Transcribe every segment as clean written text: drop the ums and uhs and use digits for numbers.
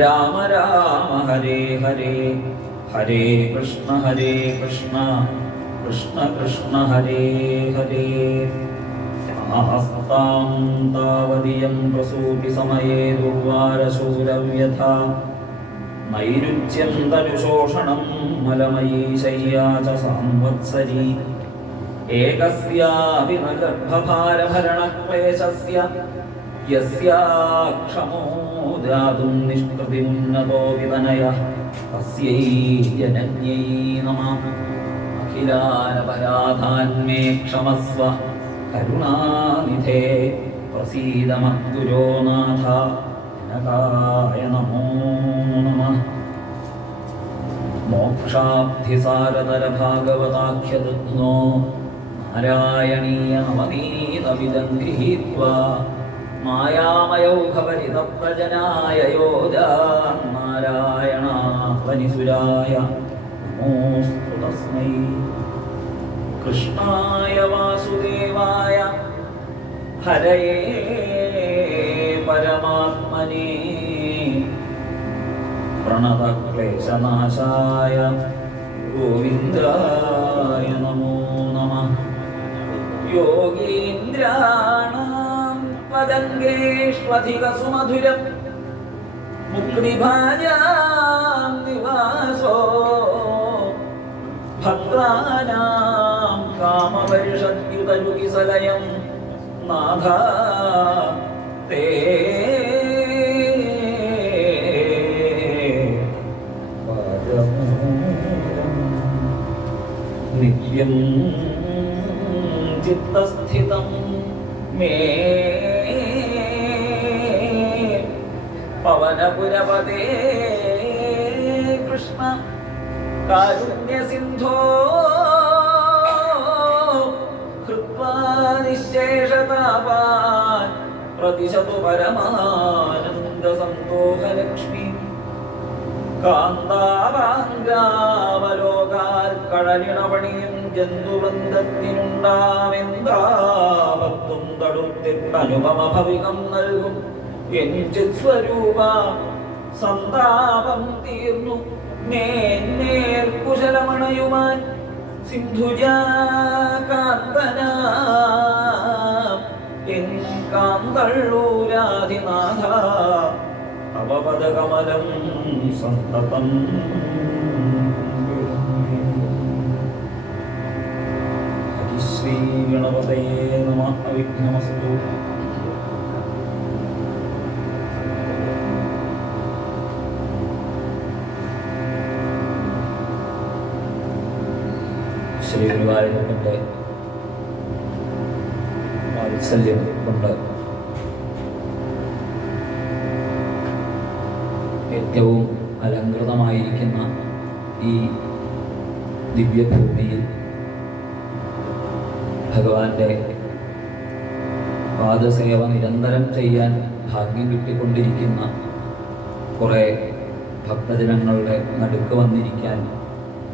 രാമ രാമ ഹരേ ഹരേ ഹരേ കൃഷ്ണ കൃഷ്ണ കൃഷ്ണ ഹരേ ഹരേ. ആസ്താം താവതിയം പ്രസൂതി സമയേ ദുർവാരശൂരവ്യഥ നൈരുച്യം തനുശോഷണം മലമയീ ശയ്യാ ച സംവത്സരീ ഏകസ്യാപി ന ഗർഭഭാരഭരണക്ലേശസ്യ യസ്യാക്ഷമോ ദാതും നിഷ്കൃതിമുന്നതോ വിതനയഃ തസ്യൈ ജനന്യൈ നമഃ. അഖിലാനപരാധാന്മേ ക്ഷമസ്വ കരുണാനിധേ പ്രസീദ മദ്ഗുരോ നാഥ ജനകായ നമോ നമഃ. മോക്ഷാബ്ധിസാരതര ഭാഗവതാഖ്യദുഗ്നോ നാരായണീയ നവനീതമിദം ഗൃഹീത്വാ മായാമയൗഘപരിതപ്തജനായ യോജാൻ നാരായണാവനിസുരായ നമോസ്തു തസ്മൈ. കൃഷ്ണായ വാസുദേവായ ഹരയേ പരമാത്മനേ പ്രണതക്ലേശനാശായ ഗോവിന്ദായ നമോ നമഃ. യോഗീന്ദ്രാണാം പദംഗേഷ്വധികസുമധുരം മുക്തിഭാജാം നിവാസോ ഭക്താനാം കാമപരിഷദ്യുതരുകിസലയം നാഥ തേ നിത്യം ചിത്തസ്ഥിതം മേ പവനപുരപദേ കൃഷ്ണ കാരുണ്യസിന്ധോ കൃത്വാ നിശ്ശേഷതാപാൻ പ്രതിശതു പരമാനന്ദസന്തോഷലക്ഷ്മി. കാന്താവാങ്കാവലോകാൽ കഴലിണപണിയും ജന്തുവൃന്ദത്തിനുണ്ടാമെന്താപത്തും തടുത്തിട്ടനുപമ ഭവികം നൽകും എൻ ചിത്സ്വരൂപ. സന്താപം തീർന്നു മേന്മേൽ കുശലമണയുവാൻ സിന്ധുജാകാന്തന എൻ കാന്തള്ളൂരാധിനാഥ അവപദകമലം സന്തതം. ഹരിശ്രീ ഗണപതയേ നമഃ. അവിഘ്നമസ്തു. ശ്രീ ഗുരുവായൂരപ്പന്റെ വാത്സല്യം കൊണ്ട് ഏറ്റവും അലങ്കൃതമായിരിക്കുന്ന ഈ ദിവ്യഭൂമിയിൽ ഭഗവാന്റെ പാദസേവ നിരന്തരം ചെയ്യാൻ ഭാഗ്യം കിട്ടിക്കൊണ്ടിരിക്കുന്ന കുറേ ഭക്തജനങ്ങളുടെ നടുക്ക് വന്നിരിക്കാൻ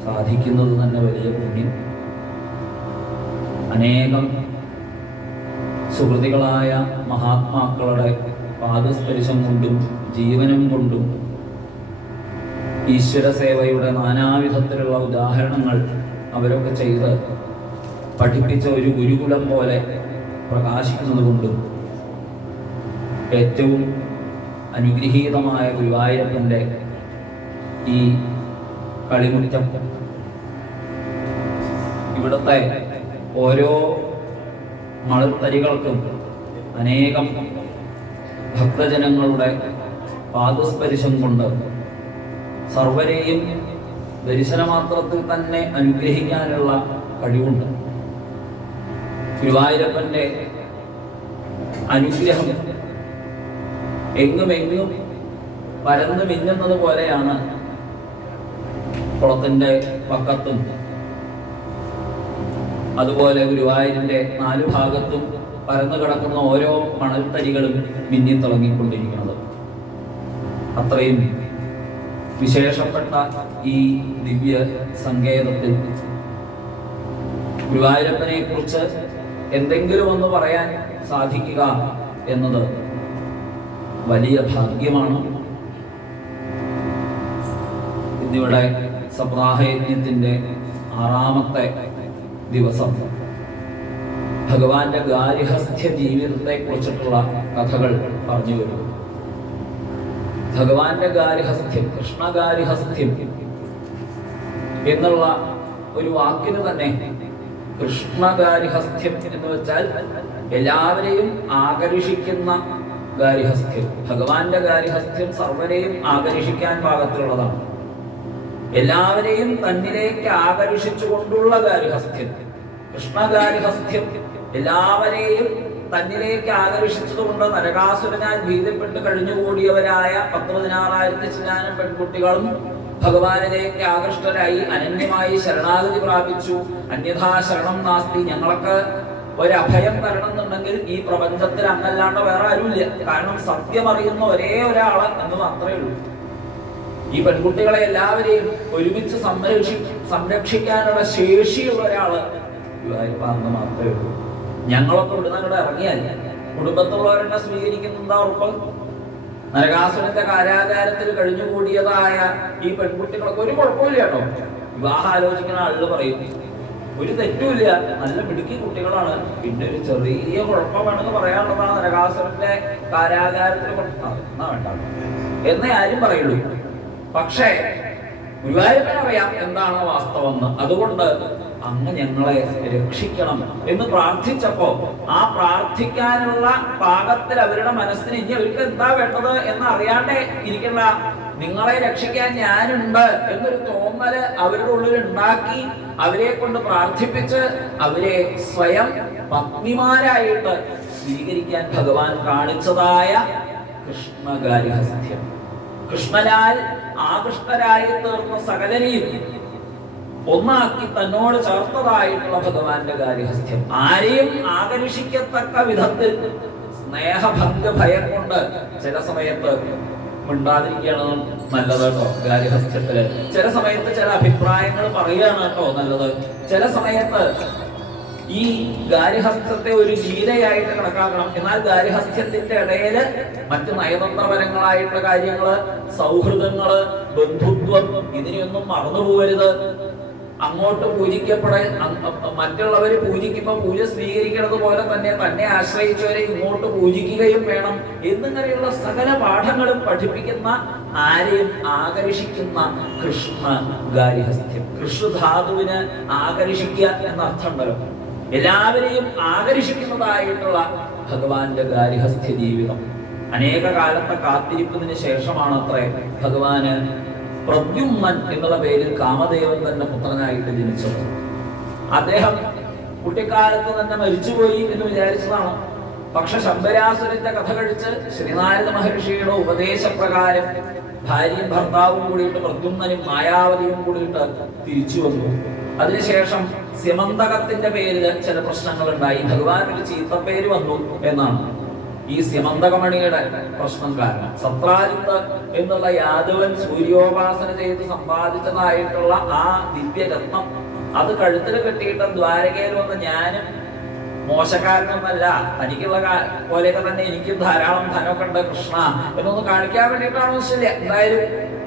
സാധിക്കുന്നത് തന്നെ വലിയ പുണ്യം. അനേകം സുഹൃതികളായ മഹാത്മാക്കളുടെ പാദസ്പർശം കൊണ്ടും ജീവനം കൊണ്ടും ഈശ്വര സേവയുടെ നാനാവിധത്തിലുള്ള ഉദാഹരണങ്ങൾ അവരൊക്കെ ചെയ്ത് പഠിപ്പിച്ച ഒരു ഗുരുകുലം പോലെ പ്രകാശിക്കുന്നത് കൊണ്ടും ഏറ്റവും അനുഗ്രഹീതമായ ഗുരുവായൂരപ്പൻ്റെ ഈ കളിമുറ്റം ഇവിടുത്തെ ഓരോ മണൽത്തരികൾക്കും അനേകം ഭക്തജനങ്ങളുടെ പാദസ്പർശം കൊണ്ട് സർവരെയും ദർശനമാത്രത്തിൽ തന്നെ അനുഗ്രഹിക്കാനുള്ള കഴിവുണ്ട്. ഗുരുവായൂരപ്പൻ്റെ അനുഗ്രഹം എങ്ങുമെങ്ങും പരന്നു മിന്നുന്നത് പോലെയാണ് കുളത്തിൻ്റെ പക്കത്തും അതുപോലെ ഗുരുവായൂരിൻ്റെ 4 ഭാഗത്തും പരന്നു കിടക്കുന്ന ഓരോ മണൽത്തരികളും മിന്നിത്തിളങ്ങിക്കൊണ്ടിരിക്കുന്നത്. അത്രയും വിശേഷപ്പെട്ട ഈ ദിവ്യ സങ്കേതത്തിൽ ഗുരുവായൂരപ്പനെ കുറിച്ച് എന്തെങ്കിലും ഒന്ന് പറയാൻ സാധിക്കുക എന്നത് വലിയ ഭാഗ്യമാണ്. ഇന്നിവിടെ സപ്താഹയജ്ഞത്തിന്റെ 6ാമത്തെ ദിവസം ഭഗവാന്റെ ഗാരിഹസ്ഥ്യ ജീവിതത്തെ കുറിച്ചിട്ടുള്ള കഥകൾ പറഞ്ഞു വരുന്നു. ഭഗവാന്റെ ഗാരിഹസ്ഥ്യം, കൃഷ്ണഗാരിഹസ്ഥ്യം എന്നുള്ള ഒരു വാക്കിന് തന്നെ കൃഷ്ണഗാരിഹസ്ഥ്യം എന്ന് വെച്ചാൽ എല്ലാവരെയും ആകർഷിക്കുന്ന ഗാരിഹസ്ഥ്യം. ഭഗവാന്റെ ഗാരിഹസ്ഥ്യം സർവരെയും ആകർഷിക്കാൻ പാകത്തിലുള്ളതാണ്. എല്ലാവരെയും തന്നിലേക്ക് ആകർഷിച്ചുകൊണ്ടുള്ള ഗാരിഹസ്ഥ്യം. കൃഷ്ണഗാരിഹസ്ഥ്യം എല്ലാവരെയും തന്നിലേക്ക് ആകർഷിച്ചതുകൊണ്ട് നരകാസുരനാൽ ഭീതിപ്പെട്ട് കഴിഞ്ഞുകൂടിയവരായ 10,16,000 ചില്ലാനം പെൺകുട്ടികളും ഭഗവാനിലേക്ക് ആകൃഷ്ടരായി അനന്യമായി ശരണാഗതി പ്രാപിച്ചു. അന്യഥാ ശരണം നാസ്തി, ഞങ്ങൾക്ക് ഒരഭയം തരണം എന്നുണ്ടെങ്കിൽ ഈ പ്രപഞ്ചത്തിൽ അങ്ങല്ലാണ്ട് വേറെ ആരുമില്ല. കാരണം സത്യം അറിയുന്ന ഒരേ ഒരാള് എന്ന് മാത്രമേ ഉള്ളൂ. ഈ പെൺകുട്ടികളെ എല്ലാവരെയും ഒരുമിച്ച് സംരക്ഷിക്കാനുള്ള ശേഷിയുള്ള ഒരാള് എന്ന് മാത്രമേ ഉള്ളൂ. ഞങ്ങളൊക്കെ ഇവിടുന്ന് അങ്ങോട്ട് ഇറങ്ങിയാൽ കുടുംബത്തുള്ളവരെന്നെ സ്വീകരിക്കുന്നുണ്ടാ ഉറപ്പ്? നരകാസുരന്റെ കാരാകാരത്തിൽ കഴിഞ്ഞുകൂടിയതായ ഈ പെൺകുട്ടികളൊക്കെ ഒരു കുഴപ്പമില്ല കേട്ടോ. വിവാഹം ആലോചിക്കുന്ന ആളുകൾ പറയും ഒരു തെറ്റുമില്ല, നല്ല മിടുക്കി കുട്ടികളാണ്. പിന്നെ ഒരു ചെറിയ കുഴപ്പമാണെന്ന് പറയാനുള്ളതാണ് നരകാസുരന്റെ കാരാകാരത്തിൽ എന്നാ വേണ്ട എന്നേ ആരും പറയുള്ളൂ. പക്ഷേ ഗുരുവായൂരപ്പനറിയാം എന്താണ് വാസ്തവം. അതുകൊണ്ട് അങ്ങ് ഞങ്ങളെ രക്ഷിക്കണം എന്ന് പ്രാർത്ഥിച്ചപ്പോ ആ പ്രാർത്ഥിക്കാനുള്ള പാകത്തിൽ അവരുടെ മനസ്സിന് ഇനി അവർക്ക് എന്താ വേണ്ടത് എന്ന് അറിയാണ്ടേ ഇരിക്കുന്ന നിങ്ങളെ രക്ഷിക്കാൻ ഞാനുണ്ട് എന്നൊരു തോന്നല് അവരുടെ ഉള്ളിൽ ഉണ്ടാക്കി അവരെ കൊണ്ട് പ്രാർത്ഥിപ്പിച്ച് അവരെ സ്വയം പത്നിമാരായിട്ട് സ്വീകരിക്കാൻ ഭഗവാൻ കാണിച്ചതായ കൃഷ്ണഗാരിഹസ്ഥ്യം. കൃഷ്ണനാൽ ആകൃഷ്ടരായി തീർന്ന സകലരെയും ഒന്നാക്കി തന്നോട് ചേർത്തതായിട്ടുള്ള ഭഗവാന്റെ ഗാരിഹസ്ഥ്യം. ആരെയും ആകർഷിക്കത്തക്ക വിധത്തിൽ സ്നേഹഭംഗ ഭയം കൊണ്ട് ചില സമയത്ത് മിണ്ടാതിരിക്കുകയാണ് നല്ലത് കേട്ടോ. ഗാരിഹസ്ഥ്യത്തില് ചില സമയത്ത് ചില അഭിപ്രായങ്ങൾ പറയുകയാണ് കേട്ടോ നല്ലത്. ചില സമയത്ത് ഈ ഗാരിഹസ്ഥ്യത്തെ ഒരു ലീലയായിട്ട് കണക്കാക്കണം. എന്നാൽ ഗാരിഹസ്ഥ്യത്തിന്റെ ഇടയില് മറ്റ് നയതന്ത്രപരങ്ങളായിട്ടുള്ള കാര്യങ്ങള്, സൗഹൃദങ്ങള്, ബന്ധുത്വം ഇതിനെയൊന്നും മറന്നുപോകരുത്. അങ്ങോട്ട് മറ്റുള്ളവര് പൂജിക്കുമ്പോൾ പൂജ സ്വീകരിക്കുന്നത് പോലെ തന്നെ ആശ്രയിച്ചവരെ ഇങ്ങോട്ട് പൂജിക്കുകയും വേണം എന്നിങ്ങനെയുള്ള സകല പാഠങ്ങളും പഠിപ്പിക്കുന്ന ആരെയും ആകർഷിക്കുന്ന കൃഷ്ണ ഗാരിഹസ്ഥ്യം. കൃഷ്ണധാതുവിന് ആകർഷിക്കുക എന്നർത്ഥമുണ്ടല്ലോ. എല്ലാവരെയും ആകർഷിക്കുന്നതായിട്ടുള്ള ഭഗവാന്റെ ഗാരിഹസ്ഥ്യ ജീവിതം. അനേക കാലത്തെ കാത്തിരിപ്പതിന് ശേഷമാണ് അത്രേ ഭഗവാന് പ്രദ്യുമ്നൻ എന്നുള്ള പേരിൽ കാമദേവൻ തന്നെ പുത്രനായിട്ട് ജനിച്ചത്. അദ്ദേഹം കുട്ടിക്കാലത്ത് തന്നെ മരിച്ചുപോയി എന്ന് വിചാരിച്ചതാണ്. പക്ഷെ ശംബരാസുരന്റെ കഥ കഴിച്ച് ശ്രീനാരദ മഹർഷിയുടെ ഉപദേശപ്രകാരം ഭാര്യയും ഭർത്താവും കൂടിയിട്ട് പ്രദ്യുമ്നനും മായാവതിയും കൂടിയിട്ട് തിരിച്ചു വന്നു. അതിനുശേഷം സ്യമന്തകത്തിന്റെ പേരിൽ ചില പ്രശ്നങ്ങൾ ഉണ്ടായി. ഭഗവാൻ ഒരു ചീത്തപ്പേര് വന്നു എന്നാണ് ഈ സ്യമന്തകമണിയുടെ പ്രശ്നം കാരണം. സത്രാജിത്ത് എന്നുള്ള യാദവൻ സൂര്യോപാസന ചെയ്ത് സമ്പാദിച്ചതായിട്ടുള്ള ആ ദിവ്യരത്നം അത് കഴുത്തിൽ കെട്ടിയിട്ട് ദ്വാരകയിൽ വന്ന് ഞാനും മോശക്കാരനൊന്നല്ല, തനിക്കുള്ള പോലെയൊക്കെ തന്നെ എനിക്കും ധാരാളം ധനമൊക്കെ ഉണ്ട് കൃഷ്ണ എന്നൊന്ന് കാണിക്കാൻ വേണ്ടിയിട്ടാണോ ശരി. എന്തായാലും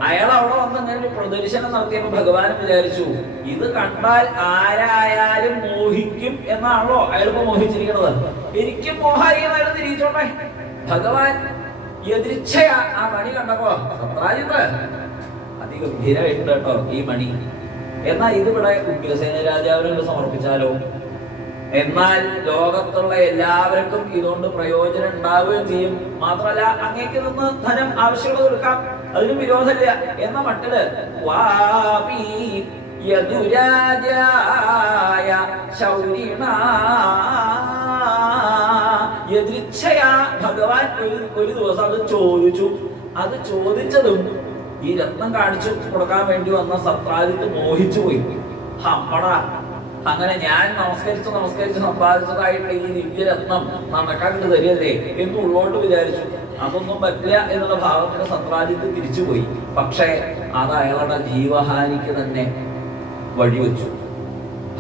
അയാൾ അവിടെ വന്ന് അങ്ങനെ ഒരു പ്രദർശനം നടത്തിയപ്പോൾ ഭഗവാൻ വിചാരിച്ചു ഇത് കണ്ടാൽ ആരായാലും മോഹിക്കും എന്നാണല്ലോ അയാളിപ്പോ മോഹിച്ചിരിക്കുന്നത്. എനിക്കും മോഹായി അയാൾ തിരിച്ചോട്ടെ. ഭഗവാൻ എതിർച്ചയാ ആ മണി കണ്ടപ്പോ സത്രാജിത്ത് അതിഗംഭീരമായിട്ടുണ്ട് കേട്ടോ ഈ മണി. എന്നാൽ ഇതിവിടെ ഉഗ്രസേന രാജാവിനോട് സമർപ്പിച്ചാലോ? എന്നാൽ ലോകത്തുള്ള എല്ലാവർക്കും ഇതുകൊണ്ട് പ്രയോജനം ഉണ്ടാവുകയും ചെയ്യും. മാത്രമല്ല അങ്ങേക്ക് നിന്ന് ധനം ആവശ്യമുള്ളത് കൊടുക്കാം, അതിനും വിരോധമില്ല എന്ന മട്ടില് ഭഗവാൻ ഒരു ദിവസം അത് ചോദിച്ചു. അത് ചോദിച്ചതും ഈ രത്നം കാണിച്ചു കൊടുക്കാൻ വേണ്ടി വന്ന സത്രാജിത്ത് മോഹിച്ചു പോയി. അമ്മടാ, അങ്ങനെ ഞാൻ നമസ്കരിച്ച് സമ്പാദിച്ചതായിട്ട് ഈ ദിവ്യരത്നം നടക്കാൻ തരികയല്ലേ എന്ന് ഉള്ളോട്ട് വിചാരിച്ചു. അതൊന്നും പറ്റില്ല എന്നുള്ള ഭാവത്തിന് സത്രാജിത്ത് തിരിച്ചുപോയി. പക്ഷേ അത് അയാളുടെ ജീവഹാനിക്ക് തന്നെ വഴിവെച്ചു.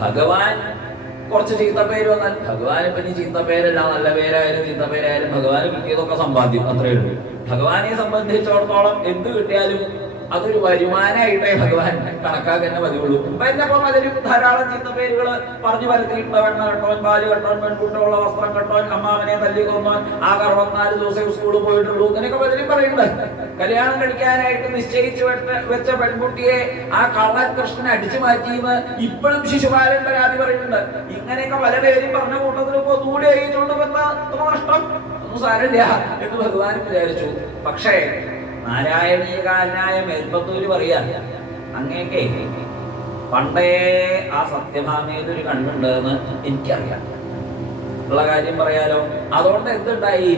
ഭഗവാൻ കുറച്ച് ചീത്തപ്പേര് വന്നാൽ ഭഗവാനെ പറ്റി ചീത്തപ്പേരല്ല, നല്ല പേരായാലും ചീത്തപ്പേരായാലും ഭഗവാന് കിട്ടിയതൊക്കെ സമ്പാദ്യം, അത്രയേ ഉള്ളൂ. ഭഗവാനെ സംബന്ധിച്ചിടത്തോളം എന്ത് കിട്ടിയാലും അതൊരു വരുമാനമായിട്ടേ ഭഗവാൻ കണക്കാക്കാൻ പതിവുള്ളൂ. അപ്പൊ എന്നെപ്പോ പലരും ധാരാളം ചീത്ത പേരുകൾ പറഞ്ഞു വരുത്തിയിട്ടുണ്ട്. വെണ്ണ കെട്ടോൻ, പാല് കെട്ടോൻ, പെൺകുട്ടികളുള്ള വസ്ത്രം കെട്ടോൻ, അമ്മാവനെ തല്ലി കൊന്നോൻ, ആ 64 ദിവസം സ്കൂളിൽ പോയിട്ടുള്ളൂ, ഇങ്ങനെയൊക്കെ പലരും പറയുന്നുണ്ട്. കല്യാണം കഴിക്കാനായിട്ട് നിശ്ചയിച്ചു വെച്ച പെൺകുട്ടിയെ ആ കള്ളൻ കൃഷ്ണൻ അടിച്ചു മാറ്റിയെന്ന് ഇപ്പോഴും ശിശുപാലൻ പരാതി പറയുന്നുണ്ട്. ഇങ്ങനെയൊക്കെ പല പേരും പറഞ്ഞ കൂട്ടത്തിൽ ഇപ്പൊ ഒന്നുകൂടി അറിയിച്ചുകൊണ്ട് വന്ന നഷ്ടം ഒന്നും സാരമില്ല എന്ന് ഭഗവാൻ വിചാരിച്ചു. പക്ഷേ നാരായണീയകാരനായ മേൽപ്പത്തൂര് പറയാ, അങ്ങേക്കേ പണ്ടേ ആ സത്യഭാമയിലൊരു കണ്ണുണ്ട് എന്ന് എനിക്കറിയാം ഉള്ള കാര്യം പറയാലോ. അതുകൊണ്ട് എന്തുണ്ടായി,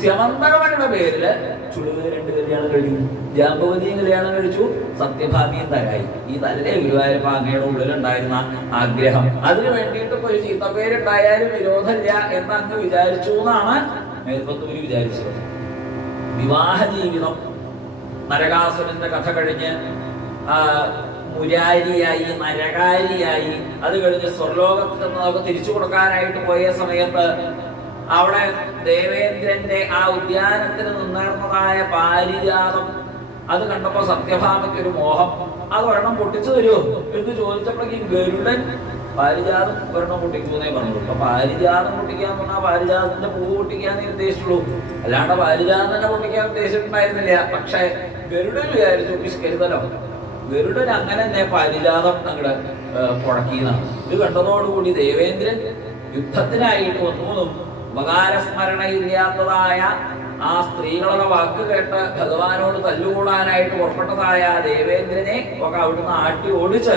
സ്യമന്തകമണിയുടെ പേരില് ചുളുക 2 കല്യാണം കഴിച്ചു, ജാമ്പവതിയും കല്യാണം കഴിച്ചു, സത്യഭാമിയും തരായി. ഈ തലേ ഗുരുവായൂരപ്പ അങ്ങയുടെ ഉള്ളിലുണ്ടായിരുന്ന ആഗ്രഹം, അതിനു വേണ്ടിയിട്ട് ഇപ്പൊ ഒരു ചീത്തപ്പേരുണ്ടായാലും വിരോധമില്ല എന്ന് അങ്ങ് വിചാരിച്ചു എന്നാണ് മേൽപ്പത്തൂര് വിചാരിച്ചത്. വിവാഹ ജീവിതം, നരകാസുരന്റെ കഥ കഴിഞ്ഞ് മുരാരിയായി, നരകാരിയായി, അത് കഴിഞ്ഞ് സ്വർലോകത്തിൽ നിന്നൊക്കെ തിരിച്ചു കൊടുക്കാനായിട്ട് പോയ സമയത്ത് അവിടെ ദേവേന്ദ്രന്റെ ആ ഉദ്യാനത്തിന് നിന്നിരുന്നതായ പാരിജാതം അത് കണ്ടപ്പോ സത്യഭാമയ്ക്ക് ഒരു മോഹം, അത് ഒരെണ്ണം പൊട്ടിച്ചു തരുമോ എന്ന് ചോദിച്ചപ്പോഴേക്കും ഗരുഡൻ പാരിജാതം ഒരെണ്ണം പൊട്ടിക്കുന്നേ പറഞ്ഞുള്ളൂ. അപ്പൊ പാരിജാതം പൊട്ടിക്കാന്ന് പറഞ്ഞാൽ പാരിജാതത്തിന്റെ പൂവ് പൊട്ടിക്കാന്നേ ഉദ്ദേശിച്ചുള്ളൂ, അല്ലാണ്ട് പാരിജാതം തന്നെ പൊട്ടിക്കാൻ ഉദ്ദേശിച്ചിട്ടുണ്ടായിരുന്നില്ല. പക്ഷെ ഗരുഡൻ വിചാരിച്ചു പിഷ്കരുതലോ, ഗരുഡൻ അങ്ങനെ തന്നെ പാരിജാതം അങ്ങോട്ട് പുഴക്കിയതാണ്. ഇത് കണ്ടതോടുകൂടി ദേവേന്ദ്രൻ യുദ്ധത്തിനായിട്ട് ഒന്നും ഉപകാരസ്മരണയില്ലാത്തതായ ആ സ്ത്രീകളുടെ വാക്ക് കേട്ട് ഭഗവാനോട് തല്ലുകൂടാനായിട്ട് പുറപ്പെട്ടതായ ദേവേന്ദ്രനെ ഒക്കെ അവിടുന്ന് ആട്ടി ഓടിച്ച്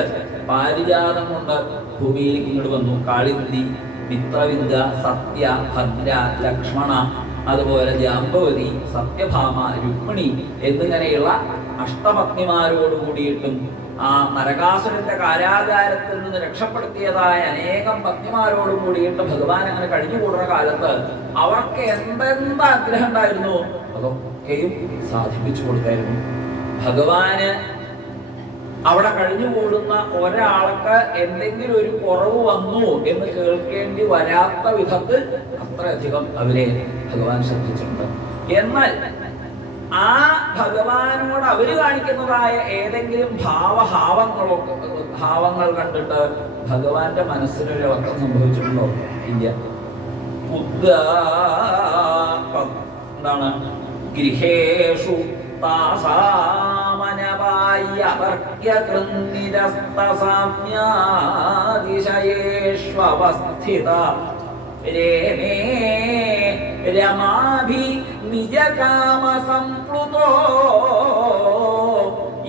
പാരിജാതം കൊണ്ട് ഭൂമിയിലേക്ക് ഇങ്ങോട്ട് വന്നു. കാളിന്തി, മിത്രവിന്ദ, സത്യ, ഭദ്ര, ലക്ഷ്മണ, അതുപോലെ ജാമ്പവതി, സത്യഭാമ, രുക്മിണി എന്നിങ്ങനെയുള്ള അഷ്ടപത്നിമാരോട് കൂടിയിട്ടും ആ നരകാസുരന്റെ കാരാകാരത്തിൽ നിന്ന് രക്ഷപ്പെടുത്തിയതായ അനേകം പത്നിമാരോട് കൂടിയിട്ട് ഭഗവാൻ അങ്ങനെ കഴിഞ്ഞുകൂടുന്ന കാലത്ത് അവർക്ക് എന്തെന്ത് ആഗ്രഹം ഉണ്ടായിരുന്നു അതൊക്കെയും സാധിപ്പിച്ചു കൊടുത്തായിരുന്നു. ഭഗവാന് അവിടെ കഴിഞ്ഞുകൂടുന്ന ഒരാൾക്ക് എന്തെങ്കിലും ഒരു കുറവ് വന്നു എന്ന് കേൾക്കേണ്ടി വരാത്ത വിധത്തിൽ അത്രയധികം അവരെ ഭഗവാൻ ശ്രദ്ധിച്ചിട്ടുണ്ട്. എന്നാൽ ആ ഭഗവാനോട് അവര് കാണിക്കുന്നതായ ഏതെങ്കിലും ഭാവങ്ങൾ കണ്ടിട്ട് ഭഗവാന്റെ മനസ്സിനൊരു ഇളക്കം സംഭവിച്ചിട്ടുണ്ടോ? ഇല്ല. എന്താണ് ഗൃഹേഷു താസാമനവായ്യവർഗ്യകൃന്നിരസ്തസാമ്യാതിശയേഷ്വസ്ഥിത രേമേ രമാഭി നിജകാമസംപ്ലുതോ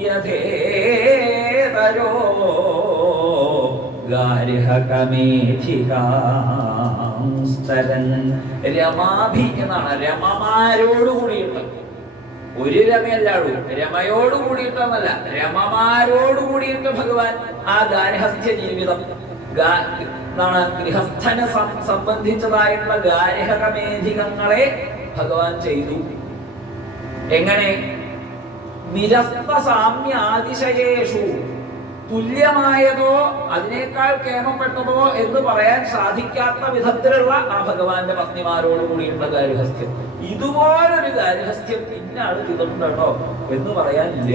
യഥേതരോ ഗാർഹകമേധികാംസ്തരൻ. രമാഭി എന്നാണ്, രമമാരോട് കൂടിയിട്ട്. ഒരു രമയല്ലാടൂ, രമയോട് കൂടിയിട്ടെന്നല്ല, രമമാരോട് കൂടിയിട്ട് ഭഗവാൻ ആ ഗാർഹസ്ഥ്യ ജീവിതം എന്താണ് ഗൃഹസ്ഥനെ സംബന്ധിച്ചതായിട്ടുള്ള ഗാർഹകമേധികങ്ങളെ ഭഗവാൻ ചെയ്തു. എങ്ങനെ? നിരസ്ത സാമ്യാതിശയേഷു, തുല്യമായതോ അതിനേക്കാൾ കേമപ്പെട്ടതോ എന്ന് പറയാൻ സാധിക്കാത്ത വിധത്തിലുള്ള ആ ഭഗവാന്റെ പത്നിമാരോട് കൂടിയുള്ള ഗാർഹസ്ഥ്യം. ഇതുപോലൊരു ഗാർഹസ്ഥ്യം ഇന്നാള് ചെയ്തിട്ടുണ്ടോ എന്ന് പറയാനില്ല.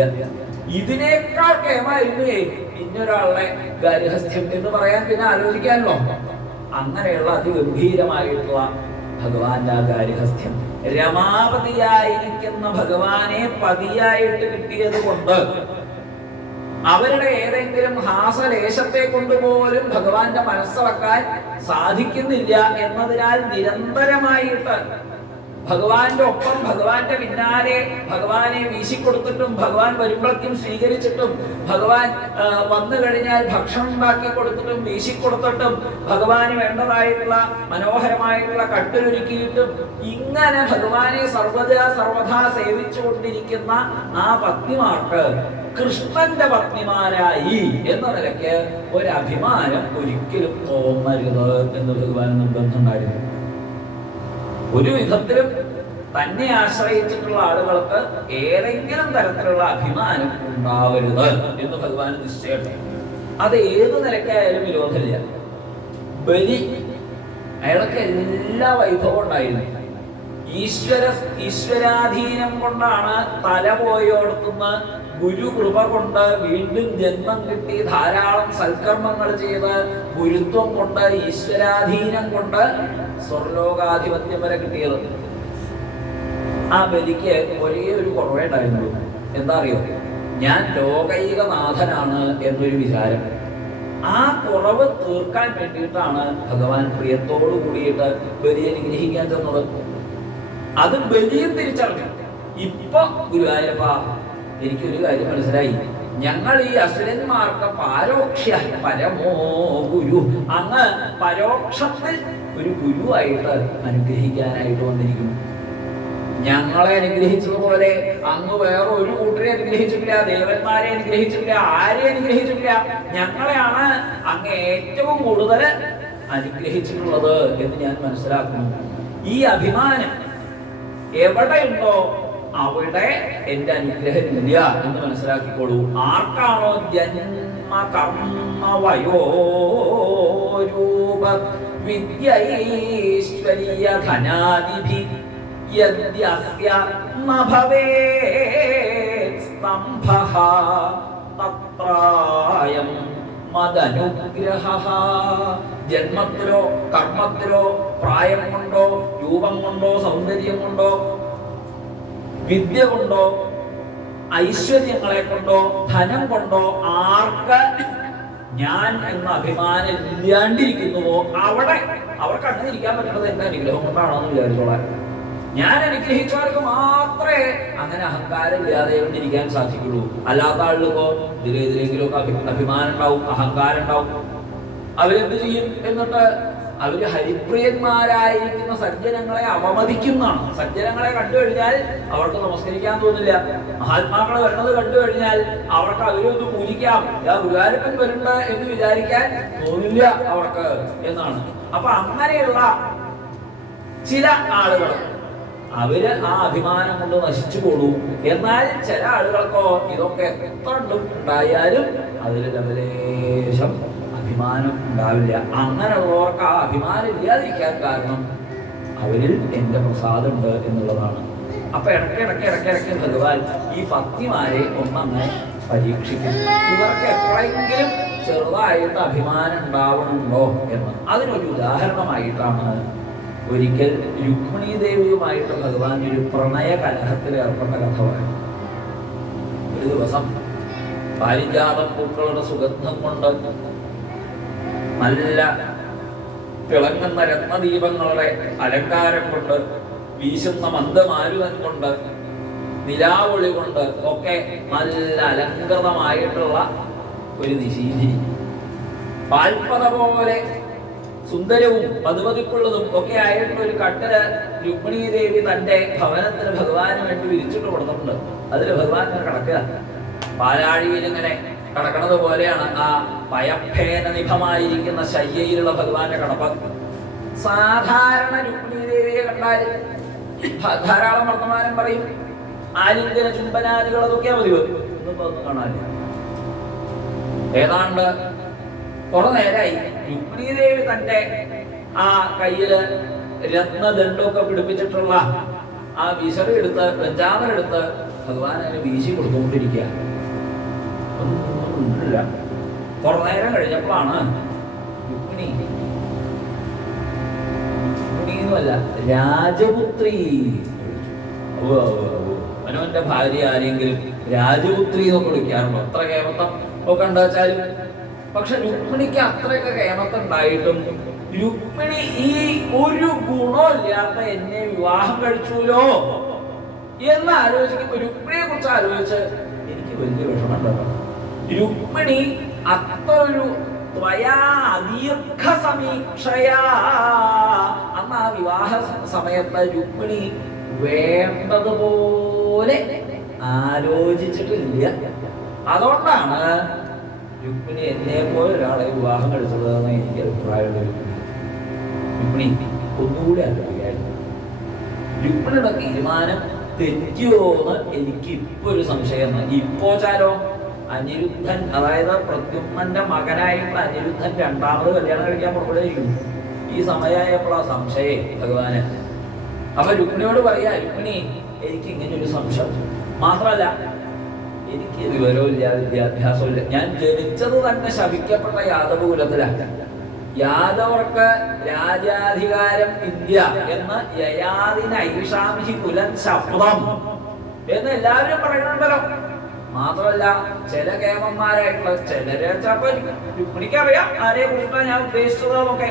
ഇതിനേക്കാൾ കേമായിരുന്നു ഇന്നൊരാളുടെ ഗാർഹസ്ഥ്യം എന്ന് പറയാൻ പിന്നെ ആലോചിക്കാനല്ലോ. അങ്ങനെയുള്ള അതിഗംഭീരമായിട്ടുള്ള ഭഗവാന്റെ ആ ഗാർഹസ്ഥ്യം, രമാപതിയായിരിക്കുന്ന ഭഗവാനെ പതിയായിട്ട് കിട്ടിയത് കൊണ്ട് അവരുടെ ഏതെങ്കിലും ഹാസലേശത്തെ കൊണ്ടുപോലും ഭഗവാന്റെ മനസ്സളക്കാൻ സാധിക്കുന്നില്ല എന്നതിനാൽ നിരന്തരമായിട്ട് ഭഗവാന്റെ ഒപ്പം, ഭഗവാന്റെ പിന്നാലെ, ഭഗവാനെ വീശിക്കൊടുത്തിട്ടും ഭഗവാൻ വരുമ്പോഴേക്കും സ്വീകരിച്ചിട്ടും ഭഗവാൻ വന്നു കഴിഞ്ഞാൽ ഭക്ഷണം ഉണ്ടാക്കി കൊടുത്തിട്ടും വീശിക്കൊടുത്തിട്ടും ഭഗവാന് വേണ്ടതായിട്ടുള്ള മനോഹരമായിട്ടുള്ള കട്ടിലൊരുക്കിയിട്ടും ഇങ്ങനെ ഭഗവാനെ സർവഥാ സേവിച്ചുകൊണ്ടിരിക്കുന്ന ആ പത്നിമാർക്ക് കൃഷ്ണന്റെ പത്നിമാരായി എന്ന നിലയ്ക്ക് ഒരഭിമാനം ഒരിക്കലും തോന്നരുത് എന്ന് ഭഗവാൻ നിർബന്ധം ഉണ്ടായിരുന്നു. ഒരു വിധത്തിലും തന്നെ ആശ്രയിച്ചിട്ടുള്ള ആളുകൾക്ക് ഏതെങ്കിലും തരത്തിലുള്ള അഭിമാനം ഉണ്ടാവരുത് എന്ന് ഭഗവാൻ നിശ്ചയം. അത് ഏത് നിലയ്ക്കായാലും വിരോധമില്ല. ബലി, അയാൾക്ക് എല്ലാ വൈഭവം ഉണ്ടായിരുന്നു. ഈശ്വരാധീനം കൊണ്ടാണ് തല പോയോടത്തുനിന്ന് ഗുരു കൃപ കൊണ്ട് വീണ്ടും ജന്മം കിട്ടി ധാരാളം സൽക്കർമ്മങ്ങൾ ചെയ്ത് ഗുരുത്വം കൊണ്ട് ഈശ്വരാധീനം കൊണ്ട് സ്വർലോകാധിപത്യം വരെ കിട്ടിയത്. ആ ബലിക്ക് ഒരേ ഒരു കുറവേ ഉണ്ടായിരുന്നുള്ളൂ. എന്താ അറിയോ? ഞാൻ ലോകൈകനാഥനാണ് എന്നൊരു വിചാരം. ആ കുറവ് തീർക്കാൻ വേണ്ടിയിട്ടാണ് ഭഗവാൻ പ്രിയത്തോടു കൂടിയിട്ട് ബലിയെ അനുഗ്രഹിക്കാൻ ചെന്നത്. അത് ബലിയും തിരിച്ചറിഞ്ഞു. ഇപ്പൊ ഗുരുവായൂരപ്പ, എനിക്കൊരു കാര്യം മനസ്സിലായി. ഞങ്ങൾ ഈ അസുരന്മാർക്ക് പരമോ ഗുരു, അങ്ങ് പരോക്ഷത്തിൽ ഒരു ഗുരുവായിട്ട് അനുഗ്രഹിക്കാനായിട്ട് വന്നിരിക്കുന്നു. ഞങ്ങളെ അനുഗ്രഹിച്ചതുപോലെ അങ്ങ് വേറെ ഒരു കൂട്ടരെ അനുഗ്രഹിച്ചിട്ടില്ല, ദേവന്മാരെ അനുഗ്രഹിച്ചിട്ടില്ല, ആരെ അനുഗ്രഹിച്ചിട്ടില്ല. ഞങ്ങളെയാണ് അങ്ങ് ഏറ്റവും കൂടുതൽ അനുഗ്രഹിച്ചിട്ടുള്ളത് എന്ന് ഞാൻ മനസ്സിലാക്കുന്നു. ഈ അഭിമാനം എവിടെയുണ്ടോ അവിടെ എന്റെ അനുഗ്രഹം ഇല്ല എന്ന് മനസ്സിലാക്കിക്കോളൂ. ആർക്കാണോ ജന്മ കർമ്മ വയോരൂപ വിദ്യൈശ്വര്യ ധനാദിഭി യദ്യസ്യ ന ഭവേത് സ്തംഭഃ തത്രായം മദനുഗ്രഹഃ. ജന്മത്തിലോ കർമ്മത്തിലോ പ്രായം കൊണ്ടോ രൂപം കൊണ്ടോ സൗന്ദര്യം കൊണ്ടോ വിദ്യ കൊണ്ടോ ഐശ്വര്യങ്ങളെ കൊണ്ടോ ധനം കൊണ്ടോ ആർക്ക് ഞാൻ എന്ന അഭിമാനം ഇല്ലാണ്ടിരിക്കുന്നുവോ അവിടെ അവർക്ക് അങ്ങനെ ഇരിക്കാൻ പറ്റുന്നത് എന്റെ അനുഗ്രഹം കൊണ്ടാണോ എന്ന് വിചാരിച്ചോളാൻ. ഞാൻ അനുഗ്രഹിച്ചവർക്ക് മാത്രമേ അങ്ങനെ അഹങ്കാരം ഇല്ലാതെ ഇരിക്കാൻ സാധിക്കുള്ളൂ. അല്ലാത്ത ആളുകൾക്കോ ഇതിലെതിരെങ്കിലും അഭിമാനം ഉണ്ടാവും, അഹങ്കാരം ഉണ്ടാവും. അവരെന്ത് ചെയ്യും? എന്നിട്ട് അവര് ഹരിപ്രിയന്മാരായിരിക്കുന്ന സജ്ജനങ്ങളെ അവമതിക്കുന്നതാണ്. സജ്ജനങ്ങളെ കണ്ടു കഴിഞ്ഞാൽ അവർക്ക് നമസ്കരിക്കാൻ തോന്നില്ല. മഹാത്മാക്കളെ വരുന്നത് കണ്ടു കഴിഞ്ഞാൽ അവർക്ക് അവരൊന്ന് പൂജിക്കാം, ഗുരുവായൂരപ്പൻ വരുന്നുണ്ട് എന്ന് വിചാരിക്കാൻ തോന്നില്ല അവർക്ക് എന്നാണ്. അപ്പൊ അങ്ങനെയുള്ള ചില ആളുകൾ അവര് ആ അഭിമാനം കൊണ്ട് നശിച്ചു പോകൂ. എന്നാൽ ചില ആളുകൾക്കോ ഇതൊക്കെ എത്ര ഉണ്ടായാലും അതിൽ ലവലേശം അഭിമാനം ഉണ്ടാവില്ല. അങ്ങനെയുള്ളവർക്ക് ആ അഭിമാനം ഇല്ലാതിരിക്കാൻ കാരണം അവരിൽ എന്റെ പ്രസാദം ഉണ്ട് എന്നുള്ളതാണ്. അപ്പൊ ഇടയ്ക്കിടയ്ക്ക് ഭഗവാൻ ഈ ഭക്തിമാരെ ഒന്നങ്ങനെ പരീക്ഷിക്കും. ഇവർക്ക് എപ്പോഴെങ്കിലും ചെറുതായിട്ട് അഭിമാനം ഉണ്ടാവണുണ്ടോ എന്ന്. അതിനൊരു ഉദാഹരണമായിട്ടാണ് ഒരിക്കൽ രുക്മിണീ ദേവിയുമായിട്ട് ഭഗവാൻ ഒരു പ്രണയ കലഹത്തിൽ ഏർപ്പെട്ട കഥ പറയും. ഒരു ദിവസം പാരിജാത പൂക്കളുടെ സുഗന്ധം കൊണ്ട് നല്ല തിളങ്ങുന്ന രത്നദീപങ്ങളുടെ അലങ്കാരം കൊണ്ട് വീശുന്ന മന്ദമാരുതൻ കൊണ്ട് നിലാവൊളി കൊണ്ട് ഒക്കെ നല്ല അലങ്കൃതമായിട്ടുള്ള ഒരു നിശീതിരി, പാൽപ്പത പോലെ സുന്ദരവും പതുപതിപ്പുള്ളതും ഒക്കെ ആയിട്ടുള്ള ഒരു കട്ടില് രുക്മിണീ ദേവി തന്റെ ഭവനത്തിന് ഭഗവാന് വേണ്ടി വിരിച്ചിട്ട് കൊടുത്തിട്ടുണ്ട്. അതിൽ ഭഗവാൻ ഇങ്ങനെ കിടക്കുക, പാലാഴിയിൽ ഇങ്ങനെ കിടക്കണത് പോലെയാണ് ആ പയഭേന നിഭമായിരിക്കുന്ന ശയ്യയിലുള്ള ഭഗവാന്റെ കിടപ്പ്. സാധാരണ രുക്മിണീ ദേവിയെ കണ്ടാൽ ധാരാളം വർത്തമാനം പറയും, ആലിംഗന ചുംബനാദികൾ അതൊക്കെയാ പതിവ്. ഒന്നും കാണാനില്ല. ഏതാണ്ട് കുറെ നേരമായി രുക്മിണീ ദേവി തന്റെ ആ കയ്യില് രത്നദണ്ഡമൊക്കെ പിടിപ്പിച്ചിട്ടുള്ള ആ വിശറി എടുത്ത് വെഞ്ചാമരെടുത്ത് ഭഗവാൻ അതിന് വീശി കൊടുത്തുകൊണ്ടിരിക്കുക. ഒന്നുമില്ല. കുറെ നേരം കഴിഞ്ഞപ്പോഴാണ് രുക്മിണിയുമല്ല രാജപുത്രി, അനുവന്റെ ഭാര്യ ആരെങ്കിലും രാജപുത്രി എന്നൊക്കെ വിളിക്കാറുണ്ടോ? അത്ര കേമത്തം ഒക്കെ ഉണ്ടാച്ചാലും. പക്ഷെ രുക്മിണിക്ക് അത്രയൊക്കെ കേമത്തം ഉണ്ടായിട്ടും രുക്മിണി ഈ ഒരു ഗുണമില്ലാത്ത എന്നെ വിവാഹം കഴിച്ചൂലോ എന്ന് ആലോചിക്കുമ്പോ രുക്മിണിയെ കുറിച്ച് ആലോചിച്ച് എനിക്ക് വലിയ വിഷമമുണ്ടല്ലോ. രുക്മിണി അത്രൊരു ദീർഘ സമീക്ഷയാ അന്ന് ആ വിവാഹ സമയത്ത് രുക്മിണി വേണ്ടതുപോലെ ആലോചിച്ചിട്ടില്ല. അതുകൊണ്ടാണ് രുക്മിണി എന്നെ പോലെ ഒരാളെ വിവാഹം കഴിച്ചത് എന്ന് എനിക്ക് അഭിപ്രായമുള്ള രുക്മിണി ഒന്നുകൂടി ആലോചിക്കായിരുന്നു. രുക്മിണിയുടെ തീരുമാനം തെറ്റിയോ എന്ന് എനിക്ക് ഇപ്പൊ ഒരു സംശയം. ഇപ്പോ ചാലോ അനിരുദ്ധൻ, അതായത് പ്രദ്യുമ്നന്റെ മകനായിട്ടുള്ള അനിരുദ്ധൻ രണ്ടാമത് കല്യാണം കഴിക്കാൻ പുറപ്പെടുകയായിരുന്നു. ഈ സമയമായപ്പോൾ ആ സംശയം ഭഗവാന് അപ്പൊ രുക്മിണിയോട് പറയാ, രുക്മിണി എനിക്ക് ഇങ്ങനെ ഒരു സംശയം, മാത്രമല്ല എനിക്ക് വിവരവും ഇല്ല, വിദ്യാഭ്യാസവും ഇല്ല. ഞാൻ ജനിച്ചത് തന്നെ ശപിക്കപ്പെട്ട യാദവ കുലത്തിലാണ്. യാദവർക്ക് രാജാധികാരം ഇല്ല എന്ന് യയാതിനൈഷാംഹി കുലൻ ശബ്ദം എന്ന് എല്ലാവരും പറയുന്നുണ്ടല്ലോ. മാത്രമല്ല ചില കേമന്മാരായിട്ടുള്ള ചിലരെ ചിലപ്പോ രുക്മിണിക്ക് അറിയാം ആരെ കുറിച്ചാണ് ഞാൻ ഉദ്ദേശിച്ചതെന്നൊക്കെ.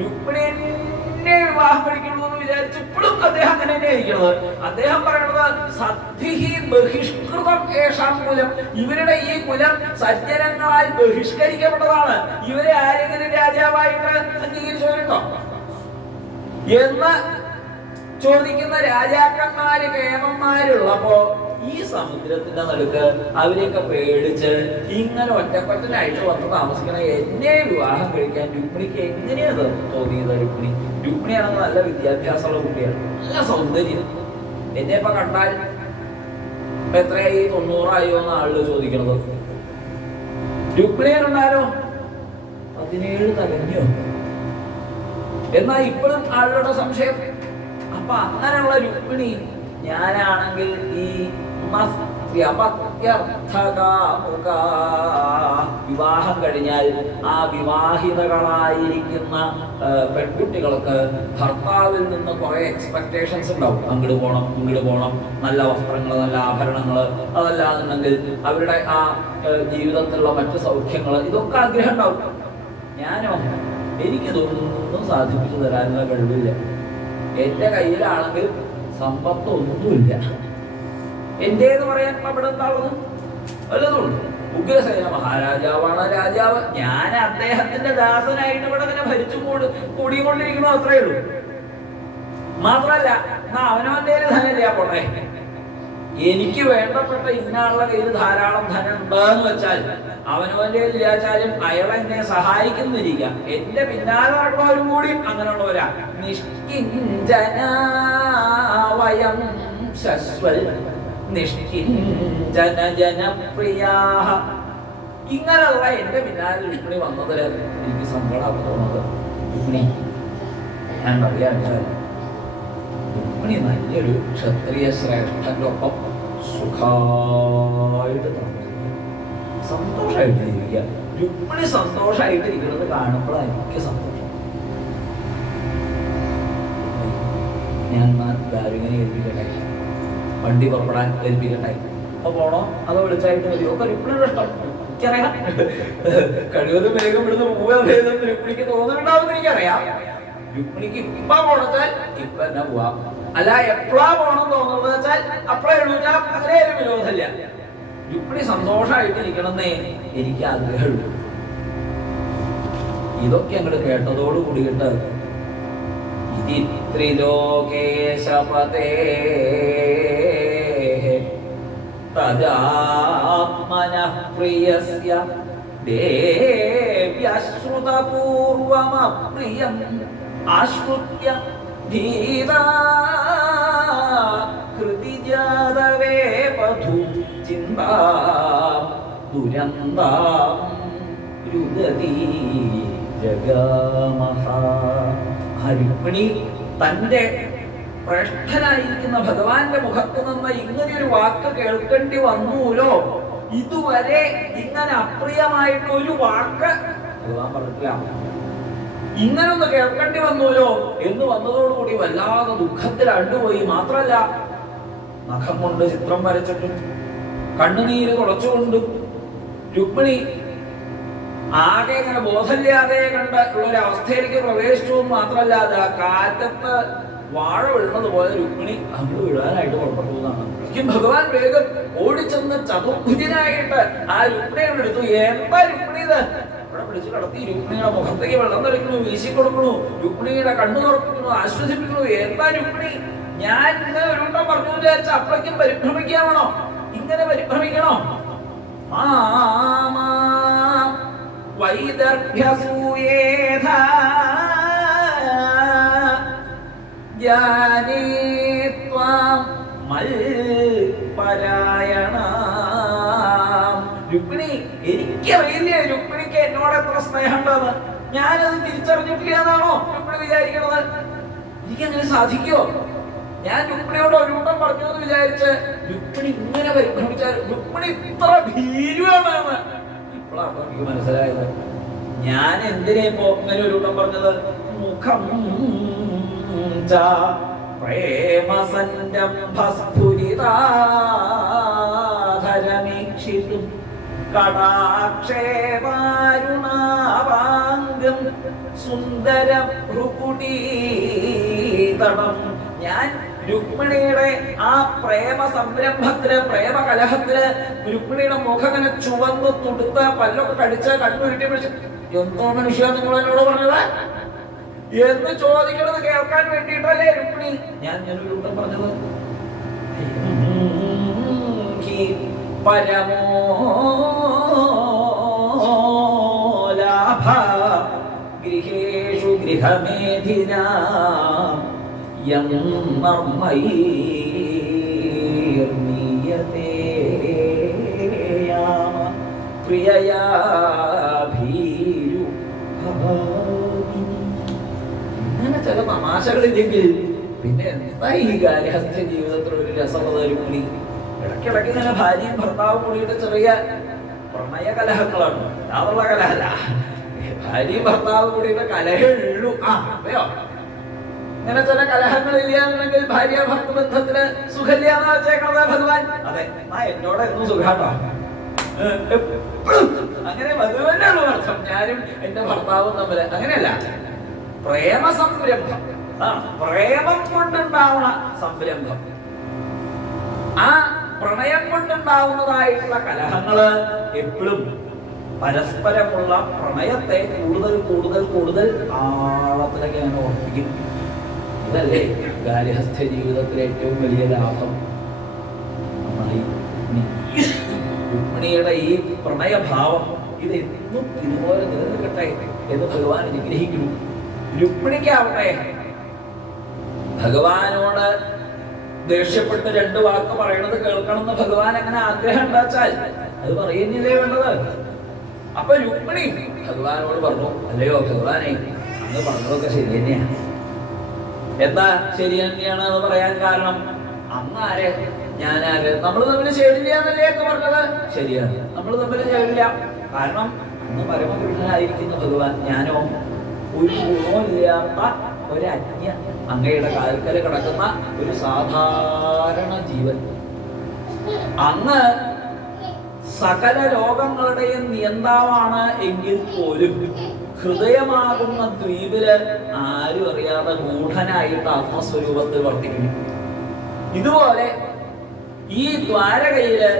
രുക്മിണി എന്നെ വിവാഹം കഴിക്കണു എന്ന് വിചാരിച്ച് ഇപ്പോഴും അദ്ദേഹം അങ്ങനെ തന്നെ ഇരിക്കുന്നത്. അദ്ദേഹം പറയുന്നത് സദ്ഭിഹി ബഹിഷ്കൃതം ഏഷാം കുലം, ഇവരുടെ ഈ കുലം സജ്ജനങ്ങളാൽ ബഹിഷ്കരിക്കപ്പെട്ടതാണ്. ഇവരെ ആരെങ്കിലും രാജാവായിട്ട് അംഗീകരിച്ചവരുണ്ടോ എന്ന് ചോദിക്കുന്ന രാജാക്കന്മാര് കേമന്മാരുള്ളപ്പോ ഈ സമുദ്രത്തിന്റെ നടുക്ക് അവരെയൊക്കെ പേടിച്ച് ഇങ്ങനെ ഒറ്റക്കൊറ്റനായിട്ട് വന്ന് താമസിക്കണ എന്നെ വിവാഹം കഴിക്കാൻ രുക്മിണിക്ക് എങ്ങനെയാണ് തോന്നിയത്? രുക്മിണിയാണെങ്കിൽ നല്ല വിദ്യാഭ്യാസമുള്ള കുട്ടിയാണ്, നല്ല സൗന്ദര്യം. എന്നെ ഇപ്പൊ കണ്ടാൽ എത്രയായി, 90 എന്ന് ആളുകൾ ചോദിക്കണത്. രുക്മിണിയാണുണ്ടാലോ 17 തികഞ്ഞോ? എന്നാൽ ഇപ്പോഴും ആളുകളുടെ സംശയം. അപ്പൊ അങ്ങനെയുള്ള രുക്മിണി ഞാനാണെങ്കിൽ ഈ വിവാഹം കഴിഞ്ഞാൽ ആ വിവാഹിതകളായിരിക്കുന്ന പെൺകുട്ടികൾക്ക് ഭർത്താവിൽ നിന്ന് കുറെ എക്സ്പെക്ടേഷൻസ് ഉണ്ടാവും. അങ്ങോട്ട് പോകണം, ഇങ്ങോട്ട് പോകണം, നല്ല വസ്ത്രങ്ങൾ, നല്ല ആഭരണങ്ങൾ, അതല്ലാന്നുണ്ടെങ്കിൽ അവരുടെ ആ ജീവിതത്തിലുള്ള മറ്റു സൗഖ്യങ്ങൾ, ഇതൊക്കെ ആഗ്രഹം ഉണ്ടാവും. ഞാനോ എനിക്കിതൊന്നും സാധിപ്പിച്ചു തരാനുള്ള കഴിവില്ല. എന്റെ കയ്യിലാണെങ്കിൽ സമ്പത്തൊന്നുമില്ല. എന്റേന്ന് പറയാൻ അവിടെ എന്താവുന്നു? വല്ലതുണ്ട്. ഉഗ്രസേന മഹാരാജാവാണ് രാജാവ്, ഞാൻ അദ്ദേഹത്തിന്റെ ദാസനായിട്ട് ഇവിടെ തന്നെ ഭരിച്ചു കൂടിക്കൊണ്ടിരിക്കണോ, അത്രയേ ഉള്ളൂ. മാത്രല്ല അവനവന്റെ ധനമില്ല പോട്ടെ, എനിക്ക് വേണ്ടപ്പെട്ട ഇന്നാളുടെ കയ്യിൽ ധാരാളം ധനം ഉണ്ടെന്ന് വെച്ചാൽ അവനവന്റെ ഇല്ലാച്ചാലും അയാൾ എന്നെ സഹായിക്കുന്നിരിക്കാം. എന്റെ പിന്നാലെ നടക്കുന്നവരും കൂടി അങ്ങനെയുള്ളവരാ. നിഷ്കിഞ്ചനാവയം ശശ്വൽ നിഷ്കിഞ്ചന ജനപ്രിയാഹ. ഇങ്ങനെയുള്ള എന്റെ പിന്നാലെ രുക്മിണി വന്നതിൽ എനിക്ക് സങ്കടം തോന്നുന്നത്. രുക്മിണി ഞാൻ പറയാൻ രുക്മിണി നല്ലൊരു ക്ഷത്രിയ ശ്രേഷ്ഠന്റെ ഒപ്പം സുഖമായിട്ട് താമസിക്കുക, സന്തോഷമായിട്ടിരിക്കുക. രുക്മിണി സന്തോഷമായിട്ടിരിക്കുന്നത് കാണുമ്പോഴാണ് എനിക്ക് സന്തോഷം. ഞാൻ ദാരുവിനെ ഏൽപ്പിക്കട്ടെ, വണ്ടി പുറപ്പെടാൻ ഏൽപ്പിക്കട്ടെ, അപ്പൊ പോണോ അതോ വിളിച്ചായിട്ട് മതിയോ? ഒക്കെ രുക്മിണിയുടെ ഇഷ്ടം. എനിക്കറിയാം കഴിവതും വേഗം ഇവിടുന്ന് പോകാൻ രുക്മിണിക്ക് തോന്നുന്നുണ്ടാവുമെന്ന് എനിക്കറിയാം. രുക്മിണിക്ക് ഇപ്പൊ പോണച്ചാൽ ഇപ്പൊ തന്നെ പോവാം, അല്ല എപ്പോഴാ പോണം തോന്നുന്നത് വെച്ചാൽ അപ്പഴേ എഴുതാം. അങ്ങനെ ഒരു വിരോധമില്ല. രുക്മിണി സന്തോഷമായിട്ടിരിക്കണമെന്നേ എനിക്ക് ആഗ്രഹമുള്ളൂ. ഇതൊക്കെ അങ്ങോട്ട് കേട്ടതോട് കൂടിയിട്ട് ത്രിലോകേശപതേ തജാത്മനഃ പ്രിയസ്യ ദേവ്യശ്രുതപൂർവമപ്രിയം ആശ്രുത്യ ധീരാ ഹൃദിജാതവേ പധു ചിന്താം ദുരന്താം രുദതി ജഗാമഹ. രുക്മിണി തന്റെ പ്രേഷ്ഠനായിരിക്കുന്ന ഭഗവാന്റെ മുഖത്ത് നിന്ന് ഇങ്ങനെയൊരു വാക്ക് കേൾക്കേണ്ടി വന്നൂലോ. ഇതുവരെ ഇങ്ങനെ അപ്രിയമായിട്ട് ഒരു വാക്ക് ഭഗവാൻ പറഞ്ഞിട്ടില്ല. ഇങ്ങനൊന്ന് കേൾക്കേണ്ടി വന്നൂലോ എന്ന് വന്നതോടുകൂടി വല്ലാതെ ദുഃഖത്തിൽ അണ്ടുപോയി. മാത്രല്ല നഖം കൊണ്ട് ചിത്രം വരച്ചിട്ടും കണ്ണുനീര് കുളച്ചുകൊണ്ടും രുക്മിണി ആകെ ഇങ്ങനെ ബോധമില്ലാതെ കണ്ട് ഉള്ളൊരവസ്ഥയിലേക്ക് പ്രവേശിച്ചു. മാത്രല്ലാതെ കാറ്റത്ത് വാഴ വീഴുന്നത് പോലെ രുക്മിണി അങ്ങ് വീഴാനായിട്ട് പുറപ്പെട്ടു എന്നാണ്. ഭഗവാൻ വേഗം ഓടിച്ചെന്ന് ചതുർഭുജനായിട്ട് ആ രുക്മിണിയോട് എടുത്തു. എന്താ രുക്മിണി ഇത്? ഇവിടെ പിടിച്ചു കടത്തി രുക്മിണിയുടെ മുഖത്തേക്ക് വെള്ളം തെളിക്കണു, വീശി കൊടുക്കണു, രുക്മിണിയുടെ കണ്ണു തുറപ്പിക്കണു, ആശ്വസിപ്പിക്കണു. എന്താ രുക്മിണി? ഞാൻ ഇങ്ങനെ ഒരു വട്ടം പറഞ്ഞു വിചാരിച്ച അപ്പോഴേക്കും പരിഭ്രമിക്കാവണോ? ഇങ്ങനെ പരിഭ്രമിക്കണോ? വൈദർഭ്യസൂയേധ ജാനേ ത്വാം മൽപരായണ. രുക്മിണി എനിക്കറിയില്ല രുക്മിണിക്ക് എന്നോട് എത്ര സ്നേഹം ഉണ്ടെന്ന്. ഞാനത് തിരിച്ചറിഞ്ഞിട്ടില്ല എന്നാണോ രുക്മിണി വിചാരിക്കണത്? എനിക്കങ്ങനെ സാധിക്കുമോ? ഞാൻ രുക്മിണിയോട് ഒരു കൂട്ടം പറഞ്ഞു എന്ന് വിചാരിച്ച് രുക്മിണി ഇങ്ങനെ പരിഭ്രമിച്ചാൽ രുക്മിണി ഇത്ര ഭീരുവാണ്. ഇപ്പോഴാണ് എനിക്ക് മനസ്സിലായത് ഞാൻ എന്തിനാ ഇപ്പോ ഇങ്ങനെ ഒരു കൂട്ടം പറഞ്ഞത്. മുഖം പ്രേമസംരംഭസ്ഫുരിതാധരമീക്ഷിതും കടാക്ഷേപാരുണാവാംഗം സുന്ദരം ഭ്രുകുടീതടം. ഞാൻ രുക്മിണിയുടെ ആ പ്രേമ സംരംഭത്തില് പ്രേമ കലഹത്തില് രുക്മിണിയുടെ മുഖം ഇങ്ങനെ ചുവന്ന് തുടുത്ത് പല്ലൊക്കെ കടിച്ച് കണ്ണുരുട്ടി പിടിച്ച് എന്തോ മനുഷ്യ നിങ്ങൾ എന്നോട് പറഞ്ഞത് എന്ന് ചോദിക്കണത് കേൾക്കാൻ വേണ്ടിയിട്ടല്ലേ രുക്മിണി ഞാനൊരു കൂട്ടം പറഞ്ഞത്. പരമോ ലാഭ ഗൃഹേഷു ഗൃഹമേധിനാ യം നർമ്മൈർനീയതേ യാമ പ്രിയയാ ഭീരു. ഇങ്ങനെ ചില തമാശകളില്ലെങ്കിൽ പിന്നെ എന്താ ഈ ഗാർഹസ്ഥ്യ ജീവിതത്തിൽ ഒരു രസമുള്ള രുക്മിണി. ഇടയ്ക്കിടയ്ക്ക് ഇങ്ങനെ ഭാര്യയും ഭർത്താവും കൂടിയിട്ട് ചെറിയ പ്രണയ കലഹങ്ങളാണ്, അതുള്ള കലഹല്ല. ഭാര്യയും ഭർത്താവും കൂടിയിട്ട് കലഹേ ഉള്ളൂ. അതെയോ ഇങ്ങനെ ചില കലഹങ്ങളില്ലാന്നുണ്ടെങ്കിൽ ഭാര്യ ഭർത്തൃ ബന്ധത്തിന് സുഖമില്ലാന്ന് വെച്ചേക്കണത് ഭഗവാൻ. അതെ എന്നോട് എന്നും സുഖാട്ടോ എപ്പോഴും അങ്ങനെ ഭഗവാനാണ് അർത്ഥം. ഞാനും എന്റെ ഭർത്താവും തമ്മിൽ അങ്ങനെയല്ല. പ്രേമ സംരംഭം, പ്രേമം കൊണ്ടുണ്ടാവുന്ന സംരംഭം, ആ പ്രണയം കൊണ്ടുണ്ടാവുന്നതായിട്ടുള്ള കലഹങ്ങള് എപ്പോഴും പരസ്പരമുള്ള പ്രണയത്തെ കൂടുതൽ കൂടുതൽ കൂടുതൽ ആഴത്തിലേക്ക് അങ്ങനെ ഓർപ്പിക്കും. ഇതല്ലേ ഗാർഹസ്ഥ്യ ജീവിതത്തിലെ ഏറ്റവും വലിയ ലാഭം. രുക്മിണിയുടെ ഈ പ്രണയഭാവം ഇതെന്നും ഇതുപോലെ നിലനിൽക്കട്ടെ എന്ന് ഭഗവാൻ അനുഗ്രഹിക്കുന്നു. രുക്മിണിക്കാവട്ടെ ഭഗവാനോട് ദേഷ്യപ്പെട്ട് രണ്ട് വാക്ക് പറയണത് കേൾക്കണമെന്ന് ഭഗവാൻ എങ്ങനെ ആഗ്രഹം ഉണ്ടാച്ചാൽ അത് പറയുന്നില്ലേ വേണ്ടത്. അപ്പൊ രുക്മിണി ഭഗവാനോട് പറഞ്ഞു, അല്ലയോ ഭഗവാനെ അന്ന് പറഞ്ഞതൊക്കെ ശരി തന്നെയാണ്. എന്താ ശരി തന്നെയാണ് അത് പറയാൻ കാരണം? അന്ന് ആരെ ഞാനാര് നമ്മൾ തമ്മിൽ ചേരില്ല എന്നല്ലേ എന്ന് പറഞ്ഞത്? ശരിയാണ്, നമ്മൾ തമ്മിൽ ചേരില്ല. കാരണം അന്ന് പരമപുരുഷനായിരിക്കുന്ന ഭഗവാൻ, ഞാനോ ഒരു ഗുണമില്ലാത്ത ഒരു അജ്ഞ, അങ്ങയുടെ കാൽക്കല് കിടക്കുന്ന ഒരു സാധാരണ ജീവൻ. അങ്ങ് സകല ലോകങ്ങളുടെയും നിയന്താവാണ് എങ്കിൽ പോലും ഹൃദയമാകുന്ന ദ്വീപില് ആരും അറിയാതെ ഗൂഢനായിട്ട് ആത്മസ്വരൂപത്തിൽ വർത്തിക്കുന്നു. ഇതുപോലെ ഈ ദ്വാരകയില്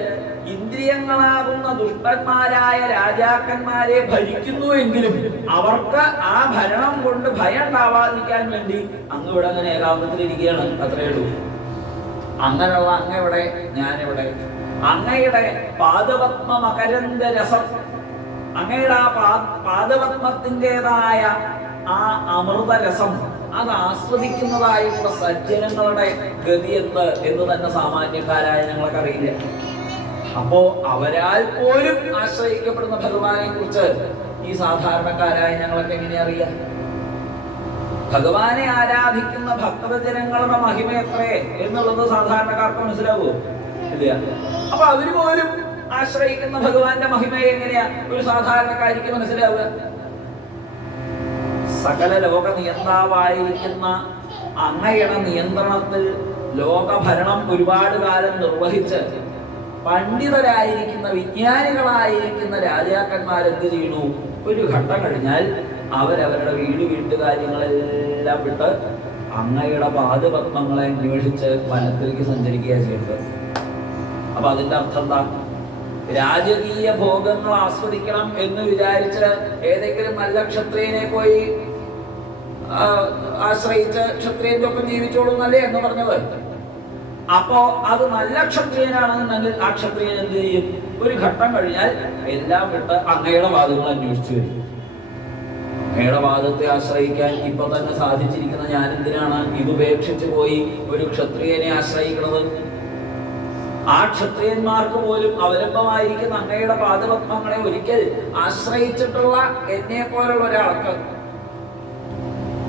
ഇന്ദ്രിയങ്ങളാകുന്ന ദുഷ്ടന്മാരായ രാജാക്കന്മാരെ ഭരിക്കുന്നുവെങ്കിലും അവർക്ക് ആ ഭരണം കൊണ്ട് ഭയം ഉണ്ടാവാതിരിക്കാൻ വേണ്ടി അങ്ങ് ഇവിടെ അങ്ങനെ ഏകാന്തത്തിലിരിക്കുകയാണ്. അത്രയേ ഉള്ളൂ. അങ്ങനെയുള്ള അങ്ങയുടെ ഞാനിവിടെ അങ്ങയുടെ പാദപത്മ മകരന്ദ രസം, അങ്ങയുടെ ആ പാദപത്മത്തിൻ്റെതായ ആ അമൃതരസം അത് ആസ്വദിക്കുന്നതായിട്ടുള്ള സജ്ജനങ്ങളുടെ ഗതി എന്ന് തന്നെ സാമാന്യക്കാരായ ഞങ്ങൾക്ക് അറിയില്ല. അപ്പോ അവരാൽ പോലും ആശ്രയിക്കപ്പെടുന്ന ഭഗവാനെ കുറിച്ച് ഈ സാധാരണക്കാരായ ഞങ്ങൾക്ക് എങ്ങനെ അറിയാം? ഭഗവാനെ ആരാധിക്കുന്ന ഭക്തജനങ്ങളുടെ മഹിമ എത്രേ എന്നുള്ളത് സാധാരണക്കാർക്ക് മനസ്സിലാവോ? ഇല്ല. അപ്പൊ അവര് പോലും ആശ്രയിക്കുന്ന ഭഗവാന്റെ മഹിമയെ എങ്ങനെയാ ഒരു സാധാരണക്കാരിക്ക് മനസ്സിലാവുക? സകല ലോക നിയന്താവായിരിക്കുന്ന അങ്ങയുടെ നിയന്ത്രണത്തിൽ ലോകഭരണം ഒരുപാട് കാലം നിർവഹിച്ച് പണ്ഡിതരായിരിക്കുന്ന വിജ്ഞാനികളായിരിക്കുന്ന രാജാക്കന്മാരെന്ത് ചെയ്യണു? ഒരു ഘട്ടം കഴിഞ്ഞാൽ അവരവരുടെ വീട്ടുകാര്യങ്ങളെല്ലാം വിട്ട് അങ്ങയുടെ പാദപത്മങ്ങളെ അന്വേഷിച്ച് വനത്തിലേക്ക് സഞ്ചരിക്കുകയാണ് ചെയ്യുന്നത്. അപ്പൊ അതിന്റെ അർത്ഥം എന്താ? രാജകീയ ഭോഗങ്ങൾ ആസ്വദിക്കണം എന്ന് വിചാരിച്ച് ഏതെങ്കിലും നല്ല ക്ഷത്രിയനെ പോയി ആശ്രയിച്ച് ക്ഷത്രിയന്റെ ഒപ്പം ജീവിച്ചോളൂന്നല്ലേ എന്ന് പറഞ്ഞത്. അപ്പോ അത് നല്ല ക്ഷത്രിയനാണെന്നുണ്ടെങ്കിൽ ആ ക്ഷത്രിയൻ എന്ത് ചെയ്യും? ഒരു ഘട്ടം കഴിഞ്ഞാൽ എല്ലാം വിട്ട് അങ്ങയുടെ വാദങ്ങൾ അന്വേഷിച്ചു വരും. അങ്ങയുടെ വാദത്തെ ആശ്രയിക്കാൻ ഇപ്പൊ തന്നെ സാധിച്ചിരിക്കുന്ന ഞാൻ എന്തിനാണ് ഇതുപേക്ഷിച്ച് പോയി ഒരു ക്ഷത്രിയനെ ആശ്രയിക്കുന്നത്? ആ ക്ഷത്രിയന്മാർക്ക് പോലും അവലംബമായിരിക്കുന്ന അങ്ങയുടെ പാദപത്മങ്ങളെ ഒരിക്കൽ ആശ്രയിച്ചിട്ടുള്ള എന്നെ പോലുള്ള ഒരാൾക്ക്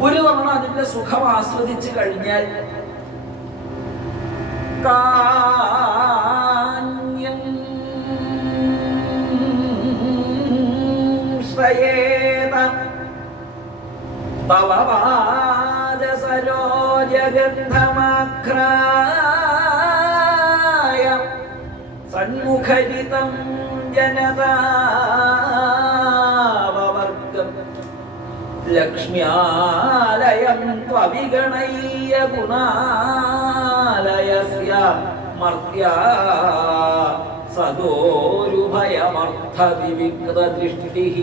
ഒരു തവണ അതിന്റെ സുഖം ആസ്വദിച്ചു കഴിഞ്ഞാൽ കാന്യം ശ്രയേത തവ പാദസരോജഗന്ധമാഘ്രായ സന്മുഖരിതം ജനതാവവർഗം ലക്ഷ്മ്യാലയം ത്വവിഗണയ്യ ഗുണാലയസ്യ മർത്യാ സദോരുഭയമർത്ഥവിവിക്തദൃഷ്ടിഃ.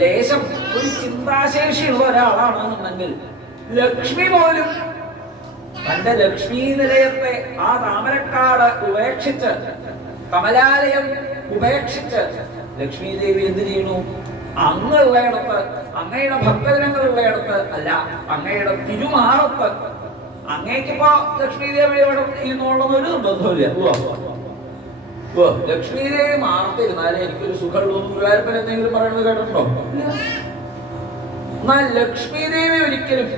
ലേശം ഒരു ചിന്താശേഷിയുള്ള ഒരാളാണെന്നുണ്ടെങ്കിൽ ലക്ഷ്മി പോലും തന്റെ ലക്ഷ്മീ നിലയത്തെ ആ താമരക്കാട് ഉപേക്ഷിച്ച്, കമലാലയം ഉപേക്ഷിച്ച് ലക്ഷ്മി ദേവി എന്ത് ചെയ്യുന്നു? അങ്ങുള്ളയിടത്ത്, അങ്ങയുടെ ഭക്തജനങ്ങളുള്ളയിടത്ത് അല്ല, അങ്ങയുടെ തിരുമാറത്ത്. അങ്ങേക്കിപ്പോ ലക്ഷ്മി ദേവിയോട് ഇരുന്നോളൊന്നൊരു ബന്ധമില്ല. ലക്ഷ്മി ദേവി മാറത്തിരുന്നാലേ എനിക്കൊരു സുഖമുള്ളൂ. ഗുരുവായൂരപ്പൻ എന്തെങ്കിലും പറയുന്നത് കേട്ടിട്ടുണ്ടോ? എന്നാൽ ലക്ഷ്മി ദേവി ഒരിക്കലും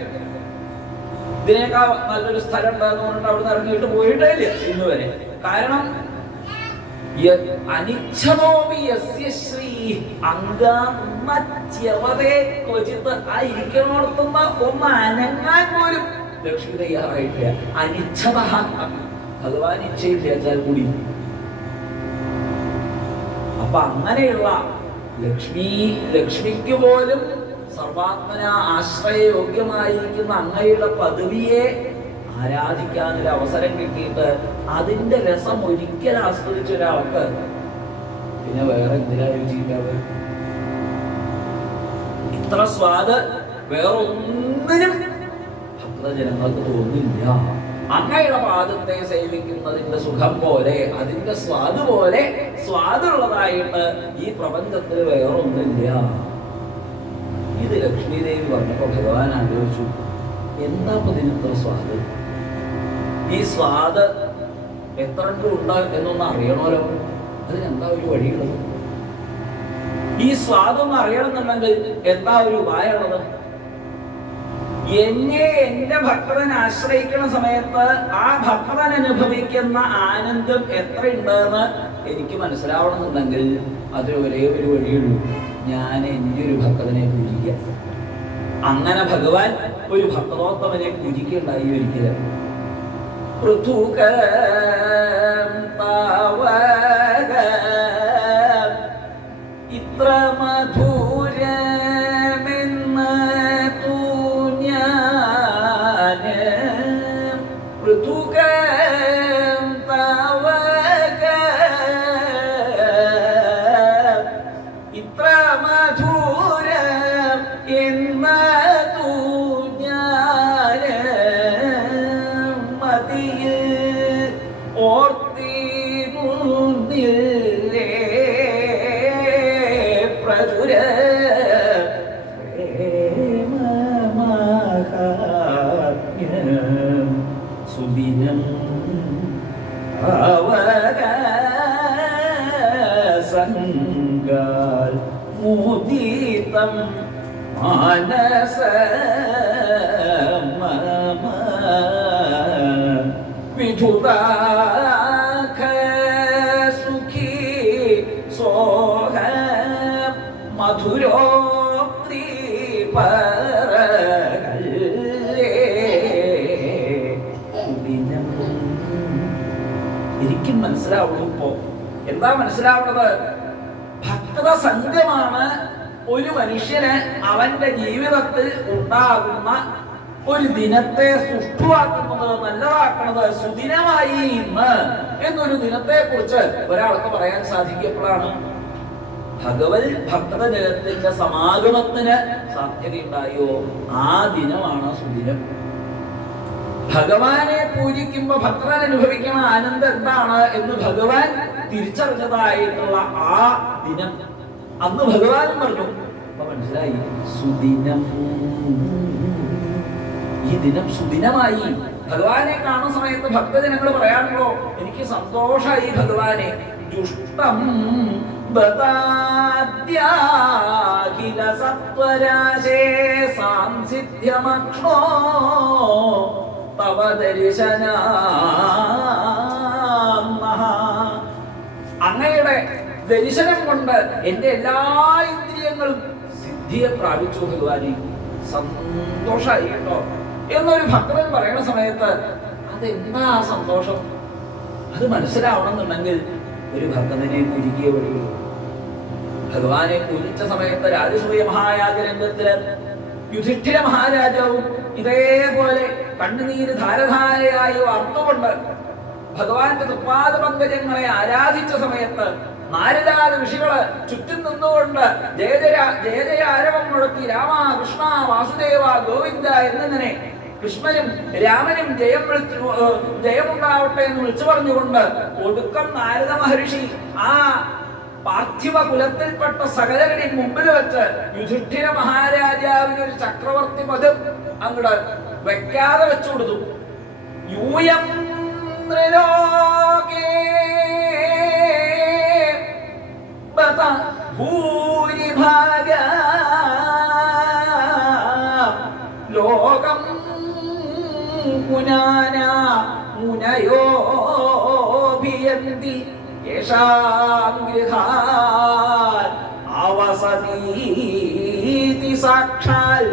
ഇതിനേക്കാൾ നല്ലൊരു സ്ഥലം ഉണ്ടാകുന്ന പറഞ്ഞിട്ട് അവിടെ നിന്ന് ഇറങ്ങിയിട്ട് പോയിട്ടേ ഇല്ല ഇന്ന് വരെ. കാരണം ആ ഇരിക്കണോടത്തുന്ന ഒന്ന് അനങ്ങാൻ പോലും ലക്ഷ്മി തയ്യാറായിട്ടില്ല. അനിച്ഛത, ഭഗവാൻ ഇച്ഛയില്ല വെച്ചാൽ കൂടി. അപ്പൊ അങ്ങനെയുള്ള ലക്ഷ്മിക്ക് പോലും സർവാത്മന ആശ്രയയോഗ്യമായിരിക്കുന്ന അങ്ങയുടെ പദവിയെ ആരാധിക്കാനൊരു അവസരം കിട്ടിയിട്ട് അതിന്റെ രസം ഒരിക്കൽ ആസ്വദിച്ച ഒരാൾക്ക് പിന്നെ വേറെ എന്തിനാ രുചിയില്ലാതെ? ഇത്ര സ്വാദ് വേറെ ഒന്നിനും ഭക്തജനങ്ങൾക്ക് തോന്നില്ല. അങ്ങയുടെ പാദത്തെ സേവിക്കുന്നതിന്റെ സുഖം പോലെ, അതിന്റെ സ്വാദ് പോലെ സ്വാദുള്ളതായിട്ട് ഈ പ്രപഞ്ചത്തിൽ വേറൊന്നില്ല. ഇത് ലക്ഷ്മി ദേവി പറഞ്ഞപ്പോ ഭഗവാൻ ആലോചിച്ചു, എന്താ ഇതിനിത്ര സ്വാദ്? ഈ സ്വാദ് എത്ര ഉണ്ട് എന്നൊന്ന് അറിയണമല്ലോ. അതിനെന്താ ഒരു വഴിയുള്ളത്? ഈ സ്വാദൊന്ന് അറിയണമെന്നുണ്ടെങ്കിൽ എന്താ ഒരു ഉപായമുള്ളത്? എന്നെ എന്റെ ഭക്തൻ ആശ്രയിക്കുന്ന സമയത്ത് ആ ഭക്തൻ അനുഭവിക്കുന്ന ആനന്ദം എത്രയുണ്ടെന്ന് എനിക്ക് മനസ്സിലാവണമെന്നുണ്ടെങ്കിൽ അത് ഒരേ ഒരു വഴിയുള്ളൂ, ഞാൻ എൻ്റെ ഒരു ഭക്തനെ പൂജിക്കുക. അങ്ങനെ ഭഗവാൻ ഒരു ഭക്തോത്തമനെ പൂജിക്കുകയുണ്ടായി ഒരിക്കലും. ഇത്ര മധുരമെന്ന് തൂഞ്ഞാന് പൃഥുകം തവക ഇത്ര മധുരം എന്ന് തൂഞ്ഞാന് മതിയിൽ ഓർത്തിരുന്നില്ലേ പ്രചുര പ്രേമമഹാത്മ്യം സുദിനം അവകാശങ്കാൽ മുദിതം മാനസ മമ വിധുതാഖ സുഖി സോഹ മധുരോക്തി പരകല്ലേ. എനിക്കും മനസ്സിലാവുള്ളൂ. ഇപ്പോ എന്താ മനസ്സിലാവുന്നത്? ഭക്ത സംഘമാണ് ഒരു മനുഷ്യന് അവന്റെ ജീവിതത്തിൽ ഉണ്ടാകുന്ന ഒരു ദിനത്തെ സുഷ്ടുവാക്കുന്നത്, നല്ലതാക്കുന്നത്. സുദിനമായി ഇന്ന് എന്നൊരു ദിനത്തെ കുറിച്ച് ഒരാൾക്ക് പറയാൻ സാധിക്കപ്പോഴാണ് ഭഗവത് ഭക്തജനത്തിന്റെ സമാഗമത്തിന് സാധ്യതയുണ്ടായോ ആ ദിനമാണ് സുദിനം. ഭഗവാനെ പൂജിക്കുമ്പോ ഭക്തൻ അനുഭവിക്കുന്ന ആനന്ദം എന്താണ് എന്ന് ഭഗവാൻ തിരിച്ചറിഞ്ഞതായിട്ടുള്ള ആ ദിനം അന്ന് ഭഗവാനും പറഞ്ഞു. അപ്പൊ മനസ്സിലായി, സുദിനം, ഈ ദിനം സുദിനമായി. ഭഗവാനെ കാണുന്ന സമയത്ത് ഭക്തജനങ്ങൾ പറയാണല്ലോ, എനിക്ക് സന്തോഷമായി ഭഗവാനെ. ജുഷ്ടം ബദാദ്യാഖില സത്വരാശേ സാംസിദ്ധ്യമക്ഷ്ണോ തവ ദർശനാ അങ്ങയുടെ ദർശനം കൊണ്ട് എൻ്റെ എല്ലാ ഇന്ദ്രിയങ്ങളും സിദ്ധിയെ പ്രാപിച്ചു ഭഗവാനെ, സന്തോഷമായി കേട്ടോ എന്നൊരു ഭക്തൻ പറയുന്ന സമയത്ത് അതെന്താ ആ സന്തോഷം? അത് മനസ്സിലാവണമെന്നുണ്ടെങ്കിൽ ഒരു ഭക്തനെ പൂജിക്കുക വഴിയുള്ളൂ. ഭഗവാനെ പൂജിച്ച സമയത്ത് രാജസൂയ മഹായാഗരംഗത്തില് യുധിഷ്ഠിര മഹാരാജാവും ഇതേപോലെ കണ്ണുനീര് ധാരധാരയായി വാർത്തുകൊണ്ട് ഭഗവാന്റെ തൃപ്പാദ പങ്കജങ്ങളെ ആരാധിച്ച സമയത്ത് നാരദാദി ഋഷികള് ചുറ്റും നിന്നുകൊണ്ട് ജയ ജയ ജയ ജയ ആരവം മുഴക്കി രാമ കൃഷ്ണ വാസുദേവ ഗോവിന്ദ എന്നിങ്ങനെ കൃഷ്ണനും രാമനും ജയമുണ്ടാവട്ടെ എന്ന് വിളിച്ചു പറഞ്ഞുകൊണ്ട് ഒടുക്കം നാരദ മഹർഷി ആ പാർത്ഥിവ കുലത്തിൽപ്പെട്ട സകലരുടെയും മുമ്പിൽ വെച്ച് യുധിഷ്ഠിര മഹാരാജാവിന് ഒരു ചക്രവർത്തി പദം അങ്ങോട്ട് വെക്കാതെ വെച്ചു കൊടുത്തു. യൂയം ഭൂരിഭാഗ ലോകം മുനാനാ മുനയോഭിയന്തി യേഷാം ഗൃഹാൽ അവസതീതി സാക്ഷാൽ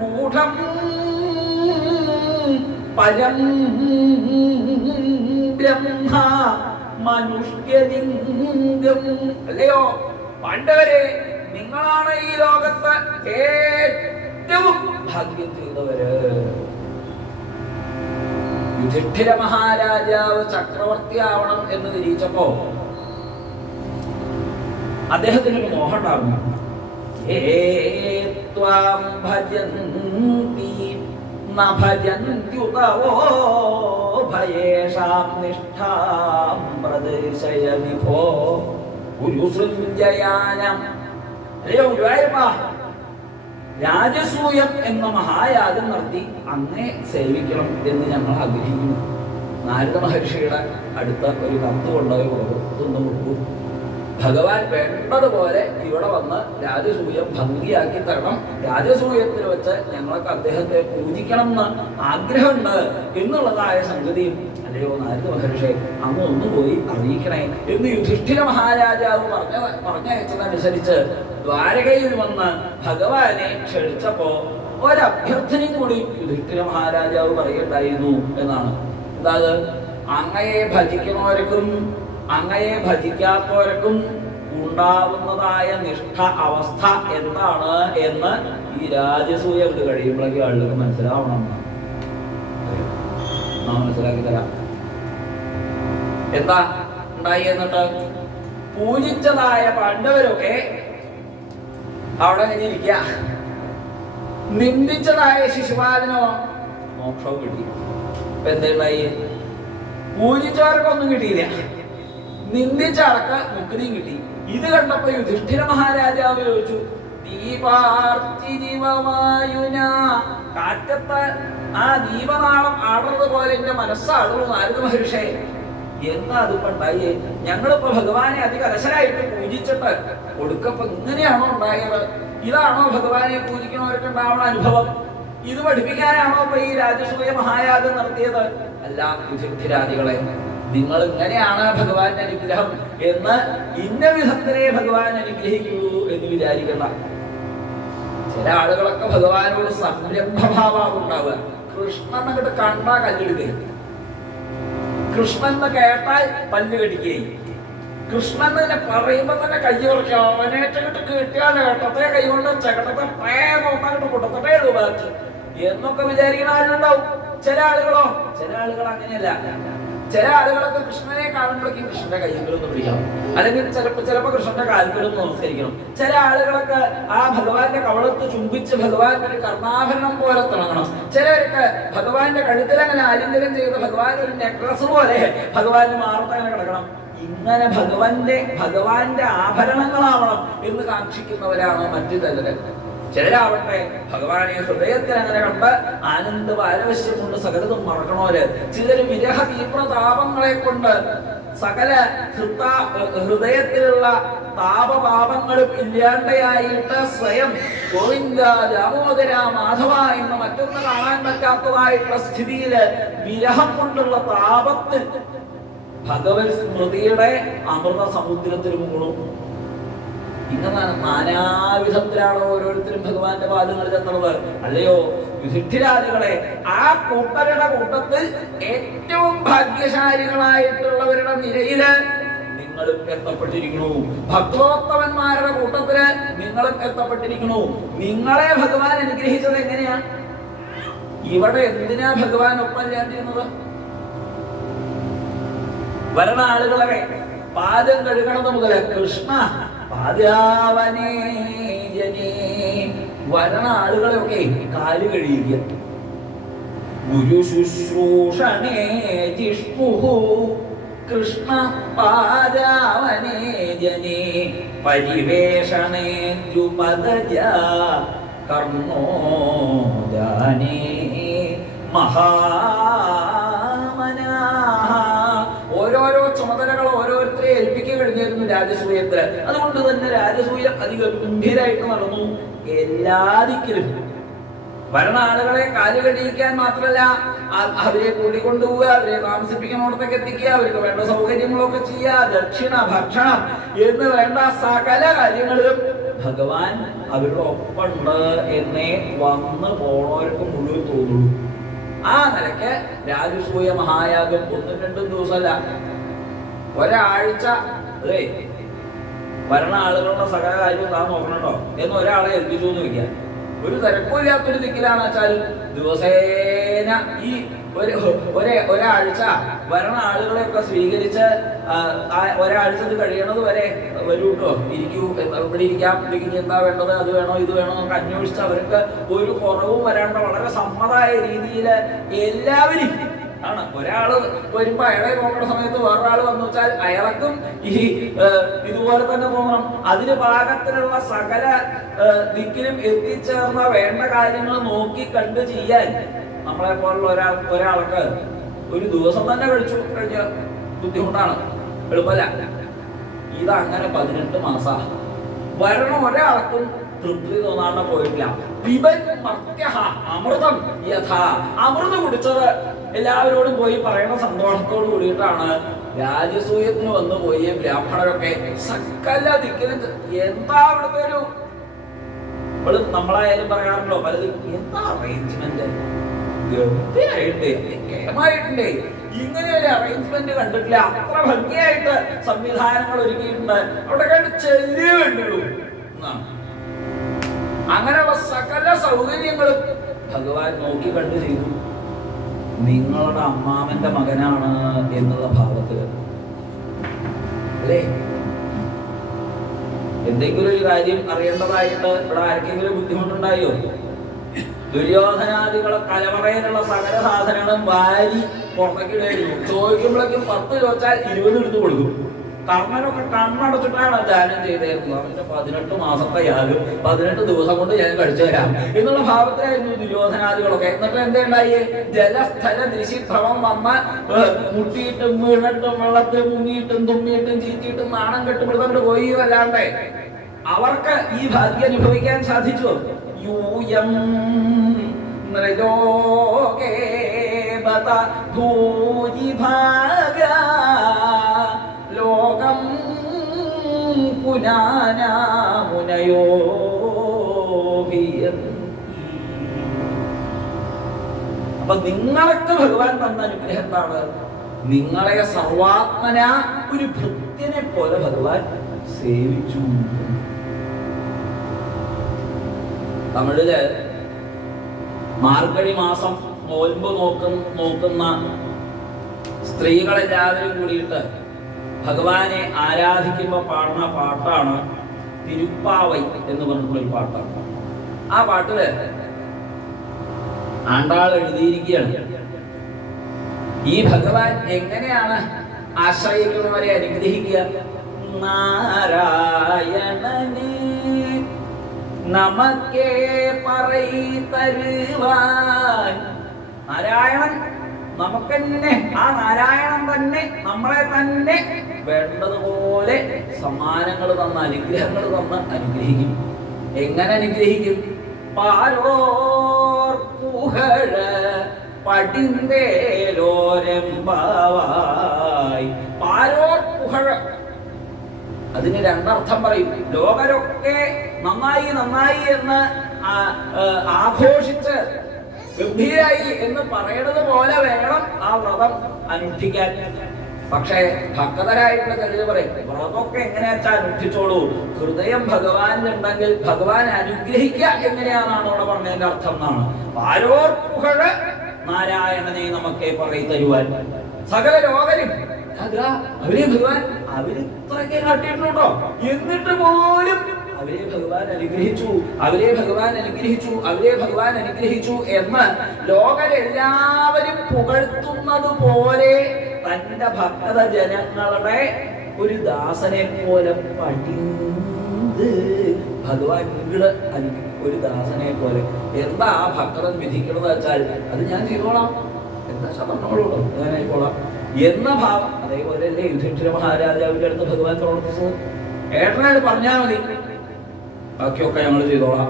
മൂഢം പരം ബ്രഹ്മ മനുഷ്യലിംഗം. അല്ലയോ പാണ്ഡവരെ, നിങ്ങളാണ് ഈ ലോകത്ത് ഏറ്റവും ഭാഗ്യം ചെയ്തവര്. യുധിഷ്ഠിര മഹാരാജാവ് ചക്രവർത്തി ആവണം എന്ന് നിരീക്ഷപ്പോ അദ്ദേഹത്തിനൊരു മോഹം ഉണ്ടാകുന്നു. രാജസൂയം എന്ന മഹായാഗം നടത്തി അങ്ങേ സേവിക്കണം എന്ന് ഞങ്ങൾ ആഗ്രഹിക്കുന്നു. നാരദ മഹർഷിയുടെ അടുത്ത ഒരു കത്ത് കൊണ്ടുപോയി ഇതൊന്നും കൊടുക്കൂ, ഭഗവാൻ വേണ്ടതുപോലെ ഇവിടെ വന്ന് രാജസൂയം ഭംഗിയാക്കി തരണം, രാജസൂയത്തിൽ വെച്ച് ഞങ്ങൾക്ക് അദ്ദേഹത്തെ പൂജിക്കണം എന്ന് ആഗ്രഹമുണ്ട് എന്നുള്ളതായ സംഗതിയും അല്ലയോ നാരദ മഹർഷി അങ്ങ് ഒന്ന് പോയി അറിയിക്കണേ എന്ന് യുധിഷ്ഠിര മഹാരാജാവ് പറഞ്ഞയച്ചതനുസരിച്ച് ദ്വാരകയിൽ വന്ന് ഭഗവാനെ ക്ഷണിച്ചപ്പോ ഒരഭ്യർത്ഥനയും കൂടി യുധിഷ്ഠിര മഹാരാജാവ് പറയുണ്ടായിരുന്നു എന്നാണ്. അതായത് അങ്ങയെ ഭജിക്കുന്നവർക്കും അങ്ങയെ ഭജിക്കാത്തവർക്കും ഉണ്ടാവുന്നതായ നിഷ്ഠ അവസ്ഥ എന്താണ് എന്ന് ഈ രാജസൂയ ഇത് കഴിയുമ്പോഴേക്ക് ആളുകൾക്ക് മനസ്സിലാവണം. മനസ്സിലാക്കി തരാം. എന്താ ഉണ്ടായി എന്നിട്ട് പൂജിച്ചതായ പാണ്ഡവരൊക്കെ അവിടെ ഇങ്ങനെ ഇരിക്ക, നിന്ദിച്ചതായ ശിശുപാലനോ മോക്ഷവും കിട്ടി. ഇപ്പൊ എന്തുണ്ടായി? പൂജിച്ചവർക്കൊന്നും കിട്ടിയില്ല, നിന്ദിച്ച ആൾക്ക് മുക്തിയും കിട്ടി. ഇത് കണ്ടപ്പോ യുധിഷ്ഠിര മഹാരാജാവ് ചോദിച്ചു, ദീപാർച്ചിരിവമായുന, കാറ്റത്ത് ആ ദീപനാളം ആടുന്നത് പോലെ എന്റെ മനസ്സാടുന്നു നാരദ മഹർഷേ. എന്താ അതിപ്പോ ഉണ്ടായേ? ഞങ്ങളിപ്പോ ഭഗവാനെ അതികലശരായിട്ട് പൂജിച്ചിട്ട് ഒടുക്കപ്പോ ഇങ്ങനെയാണോ ഉണ്ടായത്? ഇതാണോ ഭഗവാനെ പൂജിക്കുന്നവർക്ക് ഉണ്ടാവുന്ന അനുഭവം? ഇത് പഠിപ്പിക്കാനാണോ ഇപ്പൊ ഈ രാജസൂയ മഹായാഗം നടത്തിയത്? അല്ല യുധിഷ്ഠിരാദികളെ, നിങ്ങൾ ഇങ്ങനെയാണ് ഭഗവാന്റെ അനുഗ്രഹം എന്ന് ഇന്ന വിധത്തിനെ ഭഗവാൻ അനുഗ്രഹിക്കൂ എന്ന് വിചാരിക്കണ്ട. ചില ആളുകളൊക്കെ ഭഗവാനോട് സംരംഭഭാവം ഉണ്ടാവുക. കൃഷ്ണൻ അങ്ങോട്ട് കണ്ടാ കല്ലെടുക്കുകയും, കൃഷ്ണൻ എന്ന് കേട്ടാൽ പല്ല് കടിക്കുകയും, കൃഷ്ണൻ തന്നെ പറയുമ്പോ തന്നെ കൈ കുറയ്ക്കുക, അവനേറ്റങ്ങോട്ട് കിട്ടിയാൽ കേട്ടത്തെ കൈ കൊണ്ട് ചകടത്തെ പേന്നൊന്നങ്ങോട്ട് കൊടുത്തിട്ടേ ഉള്ളൂ ബാക്കി എന്നൊക്കെ വിചാരിക്കുന്ന ആളുണ്ടാവും. ചില ആളുകളോ, ചില ആളുകൾ അങ്ങനെയല്ല. ചില ആളുകളൊക്കെ കൃഷ്ണനെ കാണുമ്പോഴേക്കും കൃഷ്ണന്റെ കൈകളൊന്ന് പിടിക്കണം, അല്ലെങ്കിൽ ചിലപ്പോ കൃഷ്ണന്റെ കാൽക്കളൊന്ന് നമസ്കരിക്കണം. ചില ആളുകളൊക്കെ ആ ഭഗവാന്റെ കവളത്ത് ചുംബിച്ച് ഭഗവാന്റെ ഒരു കർണാഭരണം പോലെ തിളങ്ങണം. ചിലവർക്ക് ഭഗവാന്റെ കഴുത്തിൽ അങ്ങനെ ആലിംഗനം ചെയ്ത് ഭഗവാൻ ഒരു നെക്ലസ് പോലെ ഭഗവാന്റെ മാറത്ത് അങ്ങനെ കിടക്കണം. ഇങ്ങനെ ഭഗവാന്റെ ആഭരണങ്ങളാവണം എന്ന് കാക്ഷിക്കുന്നവരാണ് മറ്റു ചിലര്. ചിലരാവട്ടെ ഭഗവാനെ ഹൃദയത്തിൽ അങ്ങനെ കണ്ട് ആനന്ദ പാരവശ്യം കൊണ്ട് സകലതും മറക്കണോര്. ചിലര് വിരഹ തീവ്രതാപങ്ങളെ കൊണ്ട് സകല ഹൃദയത്തിലുള്ള താപപാപങ്ങളും ഇല്ലാണ്ടയായിട്ട് സ്വയം ഗോവിന്ദ ദാമോദര മാധവ എന്ന് മറ്റൊന്ന് കാണാൻ പറ്റാത്തതായിട്ടുള്ള സ്ഥിതിയില് വിരഹം കൊണ്ടുള്ള താപത്തിൽ ഭഗവത് സ്മൃതിയുടെ അമൃത സമുദ്രത്തിൽ മുങ്ങും. ഇങ്ങനെ നാനാവിധത്തിലാണ് ഓരോരുത്തരും ഭഗവാന്റെ പാദങ്ങളിൽ എത്തുന്നത്. അല്ലയോ യുധിഷ്ഠിരാദികളെ, ആ കൂട്ടരുടെ കൂട്ടത്തിൽ ഏറ്റവും ഭാഗ്യശാലികളായിട്ടുള്ളവരുടെ നിരയില് നിങ്ങളും എത്തപ്പെട്ടിരിക്കണു. ഭക്തോത്തമന്മാരുടെ കൂട്ടത്തില് നിങ്ങളും എത്തപ്പെട്ടിരിക്കണു. നിങ്ങളെ ഭഗവാൻ അനുഗ്രഹിച്ചത് എങ്ങനെയാ? ഇവിടെ എന്തിനാ ഭഗവാൻ ഒപ്പം ചേർന്നിരുന്നത്? വരണ ആളുകളെ പാദം കഴുകണത് മുതല് കൃഷ്ണ പാദാവനേ ജനേ, വരണ ആളുകളെയൊക്കെ കാല് കഴിയുക. ഗുരു ശുശ്രൂഷണേ ജിഷ്ണുഹു കൃഷ്ണ പാദാവനേ ജനേ പരിവേഷണേ ദ്രുപദജ കർണോ ജാനേ മഹാമനാ. ഓരോരോ ചുമതലകൾ ഓരോരുത്തരെ ഏൽപ്പിക്കുക കഴിഞ്ഞിരുന്നു രാജസൂയത്തിന്. അതുകൊണ്ട് തന്നെ രാജസൂയം അധികം ഗംഭീരായിട്ട് നടന്നു. എല്ലാ ദിക്കിലും വരണ ആളുകളെ കാല് കഴിയിക്കാൻ മാത്രമല്ല, അവരെ കൂട്ടിക്കൊണ്ടുപോവുക, അവരെ താമസിപ്പിക്കുന്നിടത്തേക്ക് എത്തിക്കുക, അവർക്ക് വേണ്ട സൗകര്യങ്ങളൊക്കെ ചെയ്യുക, ദക്ഷിണ ഭക്ഷണം എന്ന് വേണ്ട സകല കാര്യങ്ങളിലും ഭഗവാൻ അവരുടെ ഒപ്പമുണ്ട് എന്നേ വന്ന് പോണവർക്ക് മുഴുവൻ തോന്നുള്ളൂ. ആ നിലയ്ക്ക് രാജസൂയ മഹായാഗം 1-2 ദിവസമല്ല, ഒരാഴ്ച. അതെ, വരണ ആളുകളുടെ സകല കാര്യം താൻ നോക്കണുണ്ടോ എന്ന് ഒരാളെ ഏൽപ്പിച്ചു എന്ന് വയ്ക്കുക. ഒരു തിരക്കില്ലാത്തൊരു ദിക്കിലാണ് വെച്ചാൽ ദിവസേന ഈ ഒരാഴ്ച വരണ ആളുകളെയൊക്കെ സ്വീകരിച്ച് ഒരാഴ്ച ഇത് കഴിയണത് വരെ വരൂ കേട്ടോ, ഇരിക്കൂ, ഇവിടെ ഇരിക്കാം, ഇതിന് എന്താ വേണ്ടത്, അത് വേണോ ഇത് വേണോ എന്നൊക്കെ അന്വേഷിച്ച് അവർക്ക് ഒരു കുറവും വരാണ്ട വളരെ സമ്മതമായ രീതിയിൽ എല്ലാവരും ആണ്. ഒരാള് വരുമ്പോ അയാളെ നോക്കുന്ന സമയത്ത് വേറൊരാൾ വന്നു വെച്ചാൽ അയാൾക്കും ഈ ഇതുപോലെ തന്നെ തോന്നണം. അതിന് പാകത്തിലുള്ള സകല ദിക്കിലും എത്തിച്ചേർന്ന വേണ്ട കാര്യങ്ങൾ നോക്കി കണ്ട് ചെയ്യാൻ നമ്മളെ പോലുള്ള ഒരാൾക്ക് ഒരു ദിവസം തന്നെ കഴിഞ്ഞ ബുദ്ധിമുട്ടാണ്, എളുപ്പമല്ല. ഇതങ്ങനെ 18 മാസം വരണ ഒരാൾക്കും തൃപ്തി തോന്നാണ്ട് പോയിട്ടില്ല. അമൃതം യഥാ, അമൃതം കുടിച്ചത് എല്ലാവരോടും പോയി പറയുന്ന സന്തോഷത്തോട് കൂടിയിട്ടാണ് രാജസൂയത്തിന് വന്നു പോയി ബ്രാഹ്മണരൊക്കെ സകല ദിക്കിലും. എന്താ അവിടുത്തെ ഒരു നമ്മളായാലും പറയാറുണ്ടല്ലോ പലതും, എന്താ അറേഞ്ച്മെന്റ് ഗംഭീരായിട്ടുണ്ട്, കേമായിട്ടുണ്ട്. ഇങ്ങനെ ഒരു അറേഞ്ച്മെന്റ് കണ്ടിട്ടില്ല. അത്ര ഭംഗിയായിട്ട് സംവിധാനങ്ങൾ ഒരുക്കിയിട്ടുണ്ട്. അവിടെ കണ്ട് ചെല്ലിയേ വേണ്ടുള്ളൂ എന്നാണ്. അങ്ങനെയുള്ള സകല സൗകര്യങ്ങളും ഭഗവാൻ നോക്കി കണ്ടു ചെയ്തു. നിങ്ങളുടെ അമ്മാമന്റെ മകനാണ് എന്നുള്ള ഭാവത്തില് അല്ലേ? എന്തെങ്കിലും ഒരു കാര്യം അറിയേണ്ടതായിട്ട് ഇവിടെ ആർക്കെങ്കിലും ബുദ്ധിമുട്ടുണ്ടായോ? ദുര്യോധനാദികളെ കലവറയിലുള്ള സകല സാധനങ്ങളും വാരി പുറത്തേക്കിടായിരുന്നു. ചോദിക്കുമ്പോഴേക്കും 10 ചോദിച്ചാൽ 20 എടുത്തു കൊടുക്കും. കർണനൊക്കെ കണ്ണടച്ചിട്ടാണ് ദാനം ചെയ്തായിരുന്നു. അവന്റെ 18 മാസത്തെ യാഗം 18 ദിവസം കൊണ്ട് ഞാൻ കഴിച്ചു തരാം എന്നുള്ള ഭാവത്തിലായിരുന്നു ദുര്യോധനാദികളൊക്കെ. എന്നിട്ട് എന്തുണ്ടായി? ജലസ്ഥല ദൃശിഭ്രമം വന്ന മുട്ടിയിട്ടും വീണിട്ടും വെള്ളത്തിൽ മുങ്ങിയിട്ടും തുമ്മിയിട്ടും ചീറ്റിയിട്ടും നാണം കെട്ടുപിടുത്തോണ്ട് പോയി അല്ലാണ്ട് അവർക്ക് ഈ ഭാഗ്യം അനുഭവിക്കാൻ സാധിച്ചു. യൂയം നൃലോകേ ബത ഭൂരിഭാഗ ലോകം പുനാനാമുനയോ. അപ്പൊ നിങ്ങൾക്ക് ഭഗവാൻ തന്ന അനുഗ്രഹം എന്താണ്? നിങ്ങളെ സർവാത്മന ഒരു ഭൃത്യനെ പോലെ ഭഗവാൻ സേവിച്ചു. തമിഴില് മാർഗഴി മാസം നോൽമ്പ് നോക്കുന്ന സ്ത്രീകളെല്ലാവരും കൂടിയിട്ട് ഭഗവാനെ ആരാധിക്കുമ്പോൾ പാടുന്ന പാട്ടാണ് തിരുപ്പാവൈ എന്ന് പറഞ്ഞിട്ടുള്ളൊരു പാട്ടാണ്. ആ പാട്ടില് ആണ്ടാൾ എഴുതിയിരിക്കുകയാണ്, ഈ ഭഗവാൻ എങ്ങനെയാണ് ആശ്രയിക്കുന്നവരെ അനുഗ്രഹിക്കുക. നാരായണനെ നമുക്കേ പറയരുവാൻ. നാരായണൻ നമുക്കെന്നെ, ആ നാരായണൻ തന്നെ നമ്മളെ തന്നെ വേണ്ടതുപോലെ സമ്മാനങ്ങൾ തന്ന അനുഗ്രഹങ്ങൾ തന്ന് അനുഗ്രഹിക്കും. എങ്ങനെ അനുഗ്രഹിക്കും? പാരോർ പുഹഴ പടിന്തേലോരമ്പാവായി പാരോർ പുകഴ. അതിന് രണ്ടർത്ഥം പറയും. ലോകരൊക്കെ നന്നായി നന്നായി എന്ന് ആഘോഷിച്ച് ഗംഭീരായി എന്ന് പറയണത് പോലെ വേണം ആ വ്രതം അനുഷ്ഠിക്കാൻ. പക്ഷേ ഭക്തരായിട്ടുള്ള ചിലര് പറയും വ്രതമൊക്കെ എങ്ങനെയാച്ചാ അനുഷ്ഠിച്ചോളൂ, ഹൃദയം ഭഗവാനിലുണ്ടെങ്കിൽ ഭഗവാൻ അനുഗ്രഹിക്കുക എങ്ങനെയാണെന്നാണ് അവിടെ പറഞ്ഞതിന്റെ അർത്ഥം എന്നാണ്. ആരോർ പുകഴ നാരായണനെ നമുക്കെ പറയി തരുവാൻ. സകല ലോകരും അതാ അവരെ ഭഗവാൻ അവരിത്രയൊക്കെ കാട്ടിയിട്ടുണ്ടോ, എന്നിട്ട് പോലും അവരെ ഭഗവാൻ അനുഗ്രഹിച്ചു, അവരെ ഭഗവാൻ അനുഗ്രഹിച്ചു, അവരെ ഭഗവാൻ അനുഗ്രഹിച്ചു എന്ന് ലോകരെല്ലാവരും പുകഴ്ത്തുന്നത് പോലെ തന്റെ ഭക്ത ജനങ്ങളുടെ ഒരു ദാസനെ പോലെ പടിന്ത് ഭഗവാൻ ഒരു ദാസനെ പോലെ. എന്താ ആ ഭക്തൻ വിധിക്കണമെന്ന് വെച്ചാൽ അത് ഞാൻ ചെയ്തോളാം, എന്താ പറഞ്ഞോളൂ ഞാൻ ആയിക്കോളാം എന്ന ഭാവം. അതേപോലെ അല്ലേ യുധിഷ്ഠിര മഹാരാജാവിന്റെ അടുത്ത് ഭഗവാൻ പ്രവർത്തിച്ചത്. ഏട്ടനായിട്ട് പറഞ്ഞാൽ മതി, ബാക്കിയൊക്കെ ഞങ്ങൾ ചെയ്തോളാം.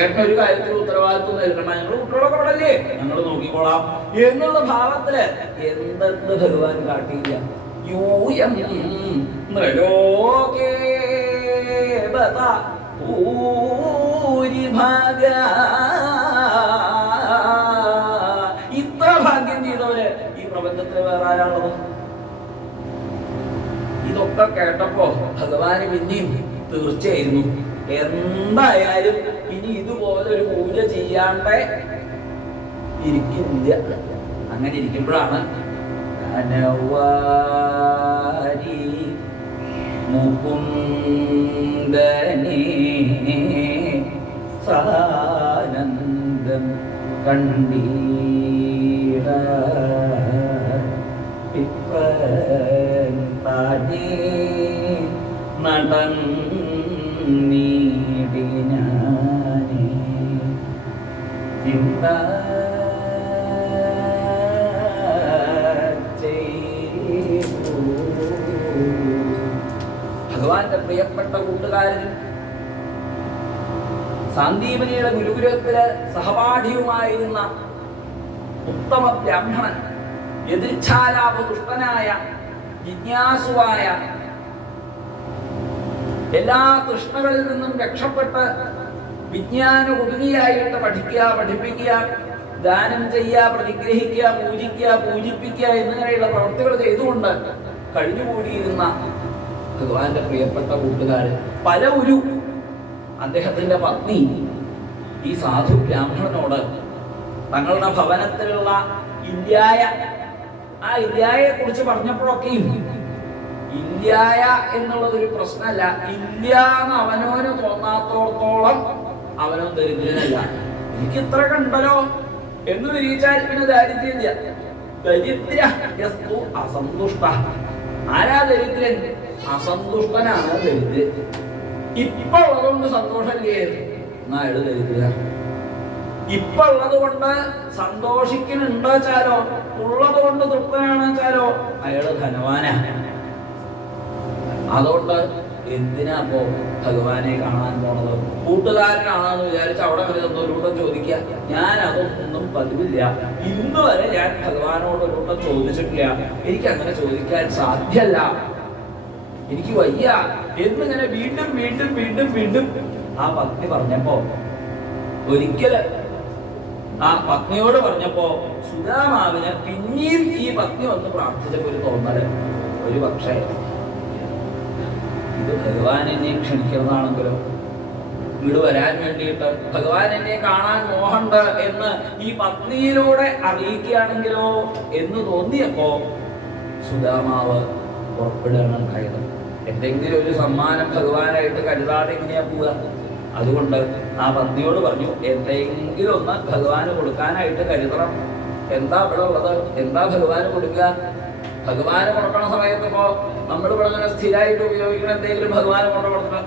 ഏട്ടന് ഒരു കാര്യത്തിൽ ഉത്തരവാദിത്വം നൽകണം, ഞങ്ങൾ കുട്ടികളൊക്കെ പടല്ലേ, ഞങ്ങൾ നോക്കിക്കോളാം എന്നുള്ള ഭാവത്തില് എന്തെന്ന് ഭഗവാൻ കാട്ടിയില്ല. യൂയം നൃലോകേ ബത ഭൂരിഭാഗ. ഇത്ര ഭാഗ്യം ചെയ്തവര് ഈ പ്രപഞ്ചത്തിൽ വേറെ ആരാളുള്ളത്? ഇതൊക്കെ കേട്ടപ്പോ ഭഗവാന് പിന്നെയും തീർച്ചയായിരുന്നു എന്തായാലും ഇനി ഇതുപോലെ ഒരു പൂജ ചെയ്യാണ്ട് ഇരിക്കില്ല. അങ്ങനെ ഇരിക്കുമ്പോഴാണ് ധനവാരി മുകുന്ദനേ സാനന്ദം കണ്ടീട പിപ്പനേ നടൻ നീടിനാനേ ചിന്ത ചെയ്തു. ഭഗവാന്റെ പ്രിയപ്പെട്ട കൂട്ടുകാരൻ സാന്ദീപനിയുടെ ഗുരുകുലത്തില് സഹപാഠിയുമായിരുന്ന ഉത്തമ ബ്രാഹ്മണൻ, യദൃച്ഛാലാഭ ദുഷ്ടനായ ജിജ്ഞാസുവായ, എല്ലാ തൃഷ്ണകളിൽ നിന്നും രക്ഷപ്പെട്ട് വിജ്ഞാന കുതുകിയായിട്ട് പഠിക്കുക, പഠിപ്പിക്കുക, ദാനം ചെയ്യുക, പ്രതിഗ്രഹിക്കുക, പൂജിക്കുക, പൂജിപ്പിക്കുക എന്നിങ്ങനെയുള്ള പ്രവൃത്തികൾ ചെയ്തുകൊണ്ട് കഴിഞ്ഞുകൂടിയിരുന്ന ഭഗവാന്റെ പ്രിയപ്പെട്ട കൂട്ടുകാരൻ പല ഒരു അദ്ദേഹത്തിന്റെ പത്നി ഈ സാധു ബ്രാഹ്മണനോട് തങ്ങളുടെ ഭവനത്തിലുള്ള ഇല്ലായെ കുറിച്ച് പറഞ്ഞപ്പോഴൊക്കെയും ഇല്ലായ എന്നുള്ളതൊരു പ്രശ്നമല്ല, ഇല്ല എന്ന് അവനവന് തോന്നാത്തോടത്തോളം അവനോ ദരിദ്രനല്ല. എനിക്ക് ഇത്ര കണ്ടല്ലോ എന്ന് വിരിച്ചാൽ പിന്നെ ദാരിദ്ര്യമില്ല. ദരിദ്ര അസന്തുഷ്ട. ആരാ ദരിദ്രൻ? അസന്തുഷ്ടനാണ് ദരിദ്രൻ. ഇപ്പൊ ഉള്ളതുകൊണ്ട് സന്തോഷമില്ലേ എന്നായാലും ദരിദ്ര. ഇപ്പൊ ഉള്ളത് കൊണ്ട് സന്തോഷിക്കുന്നുണ്ടോ വെച്ചാലോ, ഉള്ളത് കൊണ്ട് തൃപ്തനാണ് വെച്ചാലോ അയാള് ധനവാനാ. അതുകൊണ്ട് എന്തിനാ അപ്പോ ഭഗവാനെ കാണാൻ പോണത്? കൂട്ടുകാരനാണെന്ന് വിചാരിച്ച് അവിടെ വരെ ഒന്നൊരുകൂട്ടം ചോദിക്കുക. ഞാൻ അതൊന്നും പതിവില്ല, ഇന്ന് വരെ ഞാൻ ഭഗവാനോട് ഒരുകൂട്ടം ചോദിച്ചിട്ടില്ല, എനിക്ക് അങ്ങനെ ചോദിക്കാൻ സാധ്യല്ല, എനിക്ക് വയ്യ എന്നിങ്ങനെ വീണ്ടും വീണ്ടും വീണ്ടും വീണ്ടും ആ പത്നി പറഞ്ഞപ്പോ, ഒരിക്കല് ആ പത്നിയോട് പറഞ്ഞപ്പോ സുദാമാവിന് പിന്നെയും ഈ പത്നി വന്ന് പ്രാർത്ഥിച്ചപ്പോ ഒരു തോന്നല്, ഒരു പക്ഷേ ഇത് ഭഗവാൻ എന്നെ ക്ഷണിക്കുന്നതാണെങ്കിലോ, വീട് വരാൻ വേണ്ടിയിട്ട് ഭഗവാൻ എന്നെ കാണാൻ മോഹമുണ്ട് എന്ന് ഈ പത്നിയിലൂടെ അറിയിക്കുകയാണെങ്കിലോ എന്ന് തോന്നിയപ്പോ സുദാമാവ് പുറപ്പെടുകയാണ് ഉണ്ടായത്. എന്തെങ്കിലും ഒരു സമ്മാനം ഭഗവാനായിട്ട് കരുതാതെ എങ്ങനെയാ പോവുക? അതുകൊണ്ട് ആ പത്നിയോട് പറഞ്ഞു, എന്തെങ്കിലും ഒന്ന് ഭഗവാന് കൊടുക്കാനായിട്ട് കരുതണം. എന്താ ഇവിടെ ഉള്ളത്? എന്താ ഭഗവാന് കൊടുക്കുക? ഭഗവാന് കൊടുക്കണ സമയത്തിപ്പോ നമ്മളിവിടെ അങ്ങനെ സ്ഥിരമായിട്ട് ഉപയോഗിക്കണം എന്തെങ്കിലും ഭഗവാന് കൊണ്ട് കൊടുക്കണം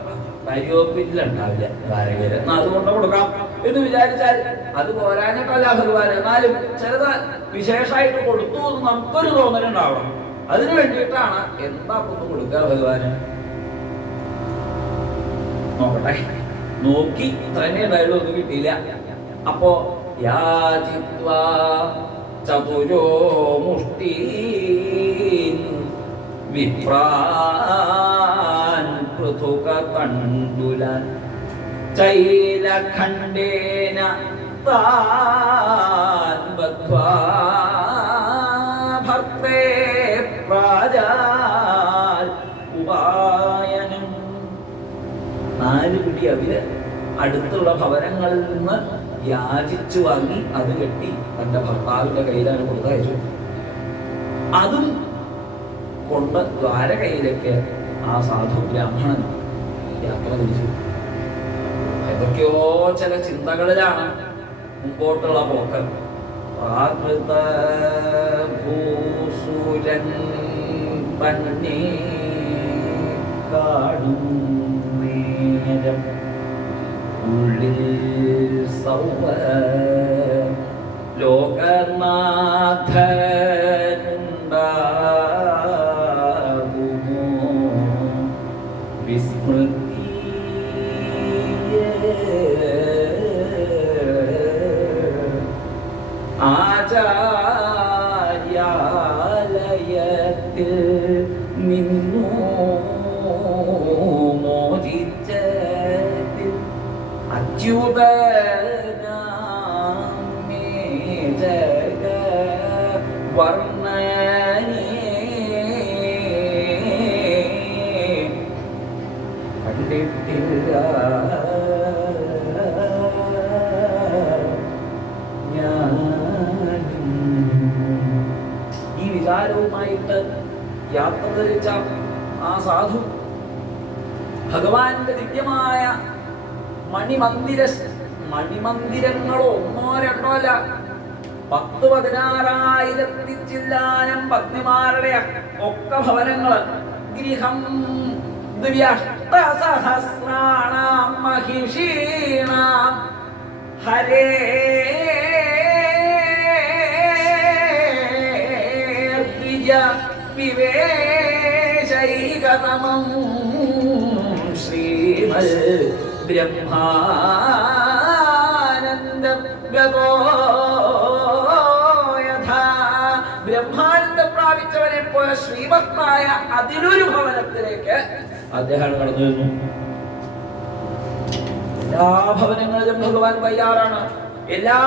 കാര്യോപ്പിച്ചിലുണ്ടാവില്ല ധാരകര്. എന്നാ അതുകൊണ്ട് കൊടുക്കാം എന്ന് വിചാരിച്ചാൽ അത് പോരാഞ്ഞിട്ടല്ല ഭഗവാൻ, എന്നാലും ചിലത് വിശേഷമായിട്ട് കൊടുത്തു എന്ന് നമുക്കൊരു തോന്നലുണ്ടാവണം. അതിനു വേണ്ടിയിട്ടാണ് എന്താ ഒന്ന് കൊടുക്കുക ഭഗവാന്. നോക്കട്ടെ, നോക്കി തന്നെ ഉണ്ടായാലും ഒന്നും കിട്ടിയില്ല. അപ്പോ യാചിത്വാ ചതുരോ മുഷ്ടി വിപ്രാൻ പൃഥുക തണ്ടുലാൻ ചൈലഖണ്ഡേന താൻ ബദ്ധ്വാ ഭർത്തേ പ്രാജാൽ ഉപായനം. 4 പിടി അവില് അടുത്തുള്ള ഭവനങ്ങളിൽ നിന്ന് യാചിച്ചു വാങ്ങി അത് കെട്ടി തന്റെ ഭർത്താവിന്റെ കയ്യിലാണ് കൊടുത്തയച്ചു. അതും കൊണ്ട് ദ്വാരകയിലേക്ക് ആ സാധു ബ്രാഹ്മണൻ യാത്ര തിരിച്ചു. ഏതൊക്കെയോ ചില ചിന്തകളിലാണ് മുമ്പോട്ടുള്ള പോക്ക്. ഭൂസുരൻ പന്നേ കാണും നേരം ഉള്ളിൽ സൗവ ലോകനാഥനുണ്ടാകുമോ വിസ്മൃതി ആചാര്യാലയത്തിൽ നിന്നു മോചിച്ചതിൽ അച്യുതനാമേ ജഗ വർണ്ണനേ കണ്ടിട്ടില്ല ഈ വിചാരവുമായിട്ട് യാത്ര ധരിച്ച ആ സാധു ഭഗവാന്റെ ദിവ്യമായ മണിമന്ദിരങ്ങളോ 1 2 അല്ല, 10,16,000 ചില്ലാനം പത്നിമാരുടെ ഒക്കെ ഭവനങ്ങള്, ഗൃഹം ദിവ്യഷ്ടസഹസ്രാണാം മഹിഷീണാം ഹരേ വിവേശൈകതമം ശ്രീമൽ ബ്രഹ്മാനന്ദം ഗതോ യഥാ. ബ്രഹ്മാനന്ദം പ്രാപിച്ചവനെ പോലെ ശ്രീമത്തായ അതിലൊരു ഭവനത്തിലേക്ക് അദ്ദേഹം കടന്നു വരുന്നു. എല്ലാ ഭവനങ്ങളിലും ഭഗവാൻ തയ്യാറാണ്. എല്ലാ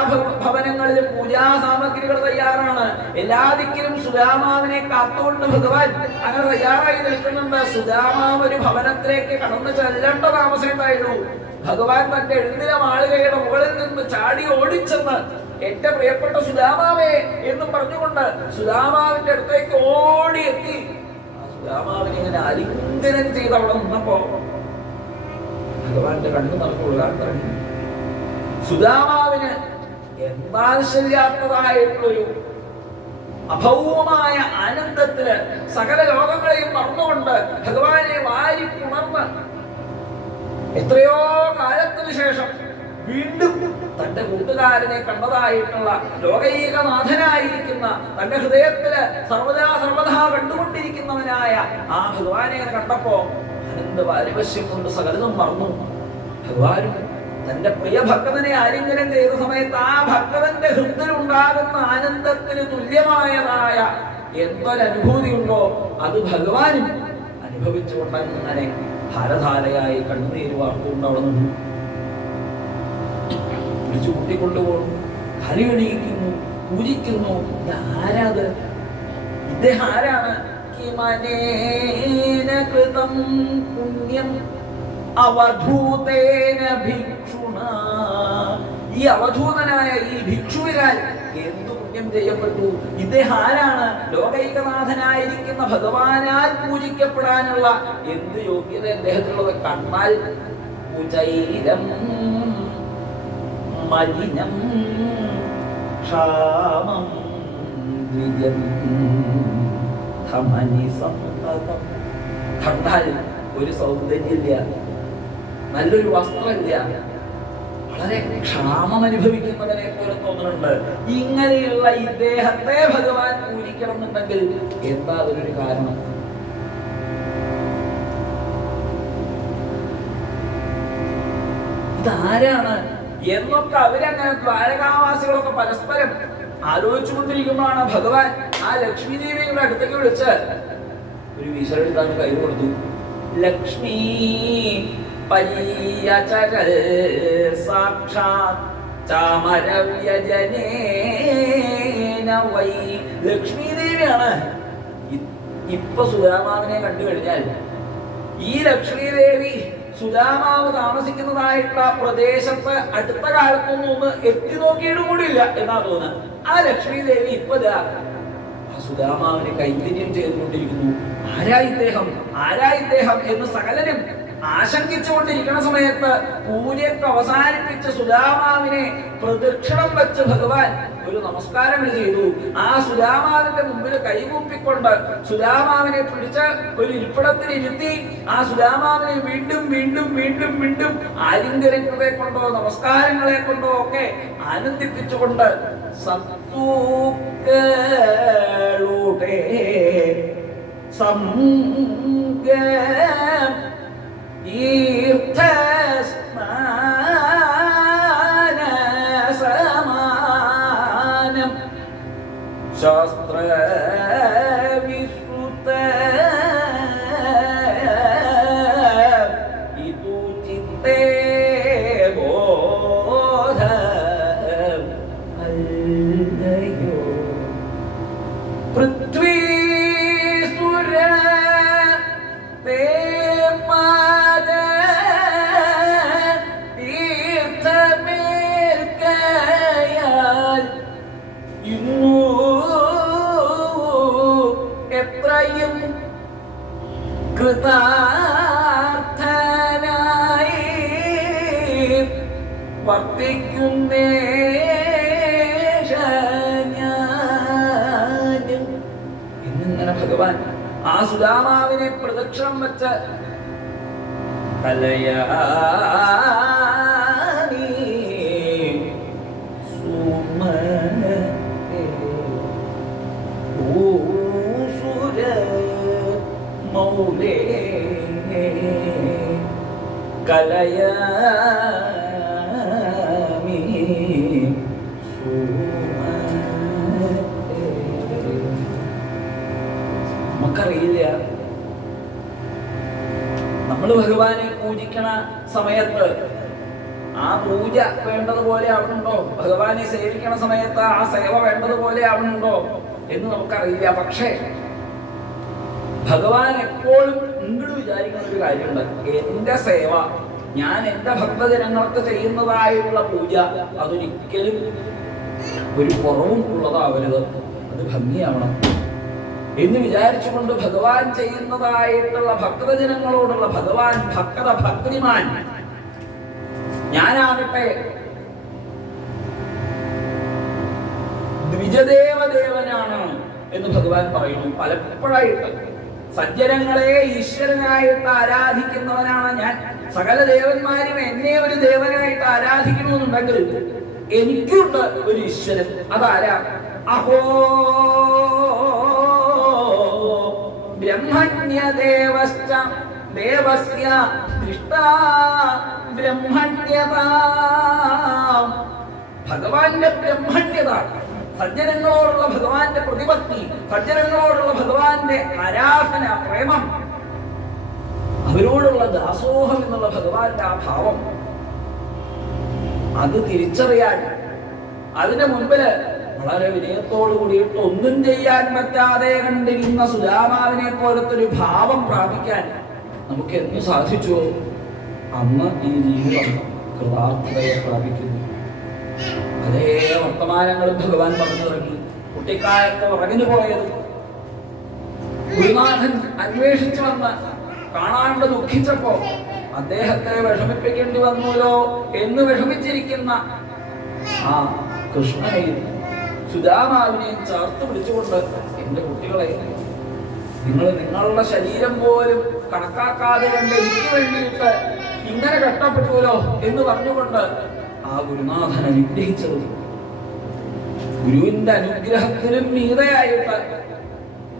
ഭവനങ്ങളിലും പൂജാ സാമഗ്രികൾ തയ്യാറാണ്. എല്ലാ ദിക്കിലും സുദാമാവിനെ കാത്തുകൊണ്ട് ഭഗവാൻ അങ്ങനെ തയ്യാറായി നിൽക്കുന്നുണ്ട്. സുദാമാവ് ഒരു ഭവനത്തിലേക്ക് കടന്നു ചെല്ലേണ്ട താമസം ഉണ്ടായിരുന്നു. ഭഗവാൻ തന്റെ എഴുന്നില മാളികയുടെ മുകളിൽ നിന്ന് ചാടി ഓടിച്ചെന്ന് എന്റെ പ്രിയപ്പെട്ട സുദാമാവേ എന്നും പറഞ്ഞുകൊണ്ട് സുദാമാവിന്റെ അടുത്തേക്ക് ഓടിയെത്തി സുദാമാവിനെ ഇങ്ങനെ ആലിംഗനം ചെയ്ത് അവിടെ നിന്നപ്പോ ഭഗവാന്റെ കണ്ണു നമുക്ക് ഒഴുകാൻ തുടങ്ങി. സുദാമാവിന് എന്താശ്ചര്യാത്മകമായിട്ടുള്ളൊരു അഭൗമമായ ആനന്ദത്തില് സകല ലോകങ്ങളെയും മറന്നുകൊണ്ട് ഭഗവാനെ വാരി പുണർന്ന് എത്രയോ കാലത്തിനു ശേഷം വീണ്ടും തന്റെ കൂട്ടുകാരനെ കണ്ടതായിട്ടുള്ള ലോകൈകനാഥനായിരിക്കുന്ന തന്റെ ഹൃദയത്തില് സർവദാ കണ്ടുകൊണ്ടിരിക്കുന്നവനായ ആ ഭഗവാനെ കണ്ടപ്പോ ആനന്ദ പാരിവശ്യം കൊണ്ട് സകലതും മറന്നു. ഭഗവാനും തന്റെ പ്രിയ ഭക്തനെ ആലിംഗനം ചെയ്ത സമയത്ത് ആ ഭക്തന്റെ ഹൃദയത്തിലുണ്ടാകുന്ന ആനന്ദത്തിന് തുല്യമായതായ എന്തൊരനുഭൂതി ഉണ്ടോ അത് ഭഗവാനും അനുഭവിച്ചുകൊണ്ട് അങ്ങനെ ധാരധാരയായി കണ്ണുനീര് വാർത്തുകൊണ്ട് അവിടെ നിന്നു. വിളിച്ചു കൂട്ടിക്കൊണ്ടുപോകുന്നു, കലികളിക്കുന്നു, പൂജിക്കുന്നു. ആരാത്? ഇദ്ദേഹം ആരാണ്? കിമനേന കൃതം പുണ്യം അവധൂതേന ഭിക്ഷുണ. ഈ അവധൂതനായ ഈ ഭിക്ഷുവിനാൽ എന്തു പുണ്യം ചെയ്യപ്പെട്ടു? ഇദ്ദേഹം ആരാണ്? ലോകൈകനാഥനായിരിക്കുന്ന ഭഗവാനാൽ പൂജിക്കപ്പെടാനുള്ള എന്ത് യോഗ്യത അദ്ദേഹത്തിനുള്ളത്? കണ്ണാൽ കുചൈലം മലിനം ക്ഷാമം ദ്വിജം ധമനി സമ്പദം. കണ്ടാൽ ഒരു സൗന്ദര്യമില്ല, നല്ലൊരു വസ്ത്രമില്ല, വളരെ ക്ഷാമം അനുഭവിക്കുന്നതിനെ പോലെ തോന്നുന്നുണ്ട്. ഇങ്ങനെയുള്ള ഇദ്ദേഹത്തെ ഭഗവാൻ പൂജിക്കണം എന്നുണ്ടെങ്കിൽ എന്താ അതിനൊരു കാരണം? ഇതാരാണ് എന്നൊക്കെ അവരങ്ങനെ ദ്വാരകാവാസികളൊക്കെ പരസ്പരം ആലോചിച്ചുകൊണ്ടിരിക്കുമ്പോഴാണ് ഭഗവാൻ ആ ലക്ഷ്മി ദേവിയുടെ അടുത്തേക്ക് വിളിച്ച് ഒരു വിസരെടുത്താണ് കൈ കൊടുത്തു. ലക്ഷ്മീ പയ്യചരൽ സാക്ഷാത് ചാമരവ്യജനേന വൈ. ലക്ഷ്മി ദേവിയാണ്. ഇപ്പൊ സുധാമാവിനെ കണ്ടു കഴിഞ്ഞാൽ ഈ ലക്ഷ്മി ദേവി സുധാമാവ് താമസിക്കുന്നതായിട്ടുള്ള പ്രദേശത്ത് അടുത്ത കാലത്തൊന്നും ഒന്ന് എത്തി നോക്കിയിട്ട് കൂടിയില്ല എന്നാ തോന്നുന്നത്. ആ ലക്ഷ്മി ദേവി ഇപ്പൊ ആ സുധാമാവിനെ കൈങ്കര്യം ചെയ്തുകൊണ്ടിരിക്കുന്നു. ആരാ ഇദ്ദേഹം എന്ന് സകലരും ആശങ്കിച്ചുകൊണ്ടിരിക്കുന്ന സമയത്ത് പൂജയ്ക്ക് അവസാനിപ്പിച്ച് സുധാമാവിനെ പ്രദക്ഷിണം വെച്ച് ഭഗവാൻ ഒരു നമസ്കാരം ചെയ്തു. ആ സുധാമാവിന്റെ മുമ്പിൽ കൈകൂപ്പിക്കൊണ്ട് സുധാമാവിനെ പിടിച്ച് ഒരു ഇരിപ്പിടത്തിൽ ഇരുത്തി ആ സുധാമാവിനെ വീണ്ടും വീണ്ടും വീണ്ടും വീണ്ടും ആലിംഗനങ്ങളെ കൊണ്ടോ നമസ്കാരങ്ങളെ കൊണ്ടോ ഒക്കെ ആനന്ദിപ്പിച്ചുകൊണ്ട് സത്തൂക്കളുടെ സമാനം ശാസ്ത്ര വിശ്രുത ഇതു ചിത്തേ ബോധ അല്ലയോ പൃഥ്വീ കൃതാർത്ഥനായി വർത്തിക്കുന്നേ എന്നിങ്ങനെ ഭഗവാൻ ആ സുധാമാവിനെ പ്രദക്ഷിണം വെച്ച് കലയാനി സുമ മൗലേ കലയാമി നമുക്കറിയില്ല, നമ്മൾ ഭഗവാനെ പൂജിക്കണ സമയത്ത് ആ പൂജ വേണ്ടതുപോലെ ആവണുണ്ടോ, ഭഗവാനെ സേവിക്കണ സമയത്ത് ആ സേവ വേണ്ടതുപോലെ ആവണുണ്ടോ എന്ന് നമുക്കറിയില്ല. പക്ഷേ ഭഗവാൻ എപ്പോഴും ഇങ്ങോട്ട് വിചാരിക്കുന്ന ഒരു കാര്യമുണ്ട്. എന്റെ സേവ, ഞാൻ എന്റെ ഭക്തജനങ്ങൾക്ക് ചെയ്യുന്നതായുള്ള പൂജ അതൊരിക്കലും ഒരു കുറവും ഉള്ളതാവരുത്, അത് ഭംഗിയാവണം എന്ന് വിചാരിച്ചുകൊണ്ട് ഭഗവാൻ ചെയ്യുന്നതായിട്ടുള്ള ഭക്തജനങ്ങളോടുള്ള ഭഗവാൻ ഭക്തിമാൻ. ഞാനാകട്ടെ ദ്വിജദേവദേവനാണ് എന്ന് ഭഗവാൻ പറയുന്നു പലപ്പോഴായിട്ട്. സജ്ജനങ്ങളെ ഈശ്വരനായിട്ട് ആരാധിക്കുന്നവനാണ് ഞാൻ. സകല ദേവന്മാരും എന്നെ ഒരു ദേവനായിട്ട് ആരാധിക്കണമെന്നുണ്ടെങ്കിൽ എനിക്കുണ്ട് ഒരു ഈശ്വരൻ. അതാരാ? അഹോ ബ്രഹ്മണ്യദേവശ്ച ദേവസ്യ ദൃഷ്ടാ ബ്രഹ്മണ്യത. ഭഗവാന്റെ ബ്രഹ്മണ്യത, സജ്ജനങ്ങളോടുള്ള ഭഗവാന്റെ പ്രതിപത്തി, സജ്ജനങ്ങളോടുള്ള ഭഗവാന്റെ ആരാധന, പ്രേമം, അവരോടുള്ള ദാസോഹം എന്നുള്ള ഭഗവാന്റെ ആ ഭാവം, അത് തിരിച്ചറിയാൻ, അതിന്റെ മുമ്പില് വളരെ വിനയത്തോടു കൂടിയിട്ട് ഒന്നും ചെയ്യാൻ പറ്റാതെ കണ്ടിരുന്ന സുധാമാവിനെ പോലത്തെ ഒരു ഭാവം പ്രാപിക്കാൻ നമുക്ക് എന്ന് സാധിച്ചുവോ അന്ന് ഈ ജീവിതം കൃതാർത്ഥതയെ പ്രാപിക്കുന്നു. അതേ വർത്തമാനങ്ങളും ഭഗവാൻ പറഞ്ഞു തുടങ്ങി. കുട്ടിക്കാലത്ത് ഉറങ്ങിനു പോയത് ഗുരുനാഥൻ അന്വേഷിച്ചു വന്ന് കാണാണ്ട് ദുഃഖിച്ചപ്പോ അദ്ദേഹത്തെ വിഷമിപ്പിക്കേണ്ടി വന്നുല്ലോ എന്ന് വിഷമിച്ചിരിക്കുന്ന ആ കൃഷ്ണനെയും സുധാമാവിനെയും ചേർത്ത് പിടിച്ചുകൊണ്ട്, എന്റെ കുട്ടികളെ, നിങ്ങൾ നിങ്ങളുടെ ശരീരം പോലും കണക്കാക്കാതെ കണ്ട് എനിക്ക് വേണ്ടിയിട്ട് ഇങ്ങനെ കഷ്ടപ്പെട്ടുവല്ലോ എന്ന് പറഞ്ഞുകൊണ്ട് ആ ഗുരുനാഥൻ അനുഗ്രഹിച്ചത്, ഗുരുവിന്റെ അനുഗ്രഹത്തിനും മീതയായിട്ട്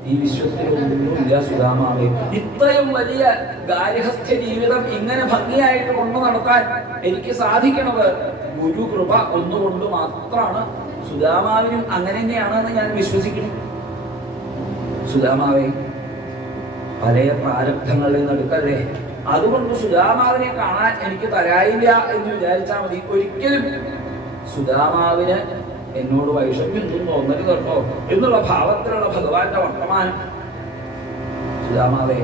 ഈ വിശ്വത്തിലൊന്നുമില്ല സുധാമാവേ. ഇത്രയും വലിയ ഗാർഹസ്ഥ്യ ജീവിതം ഇങ്ങനെ ഭംഗിയായിട്ട് കൊണ്ടു നടത്താൻ എനിക്ക് സാധിക്കണത് ഗുരുകൃപ ഒന്നുകൊണ്ട് മാത്രമാണ്. സുധാമാവിനും അങ്ങനെ തന്നെയാണെന്ന് ഞാൻ വിശ്വസിക്കുന്നു. സുധാമാവേ, പല പ്രാരബ്ധങ്ങളിൽ നിന്ന് എടുക്കല്ലേ. അതുകൊണ്ട് സുദാമാവിനെ കാണാൻ എനിക്ക് തരായില്ല എന്ന് വിചാരിച്ചാൽ മതി. ഒരിക്കലും സുദാമാവിന് എന്നോട് വൈഷമ്യൊന്നും തോന്നരുത് കേട്ടോ എന്നുള്ള ഭാവത്തിലുള്ള ഭഗവാന്റെ വർത്തമാനം. സുദാമാവേ,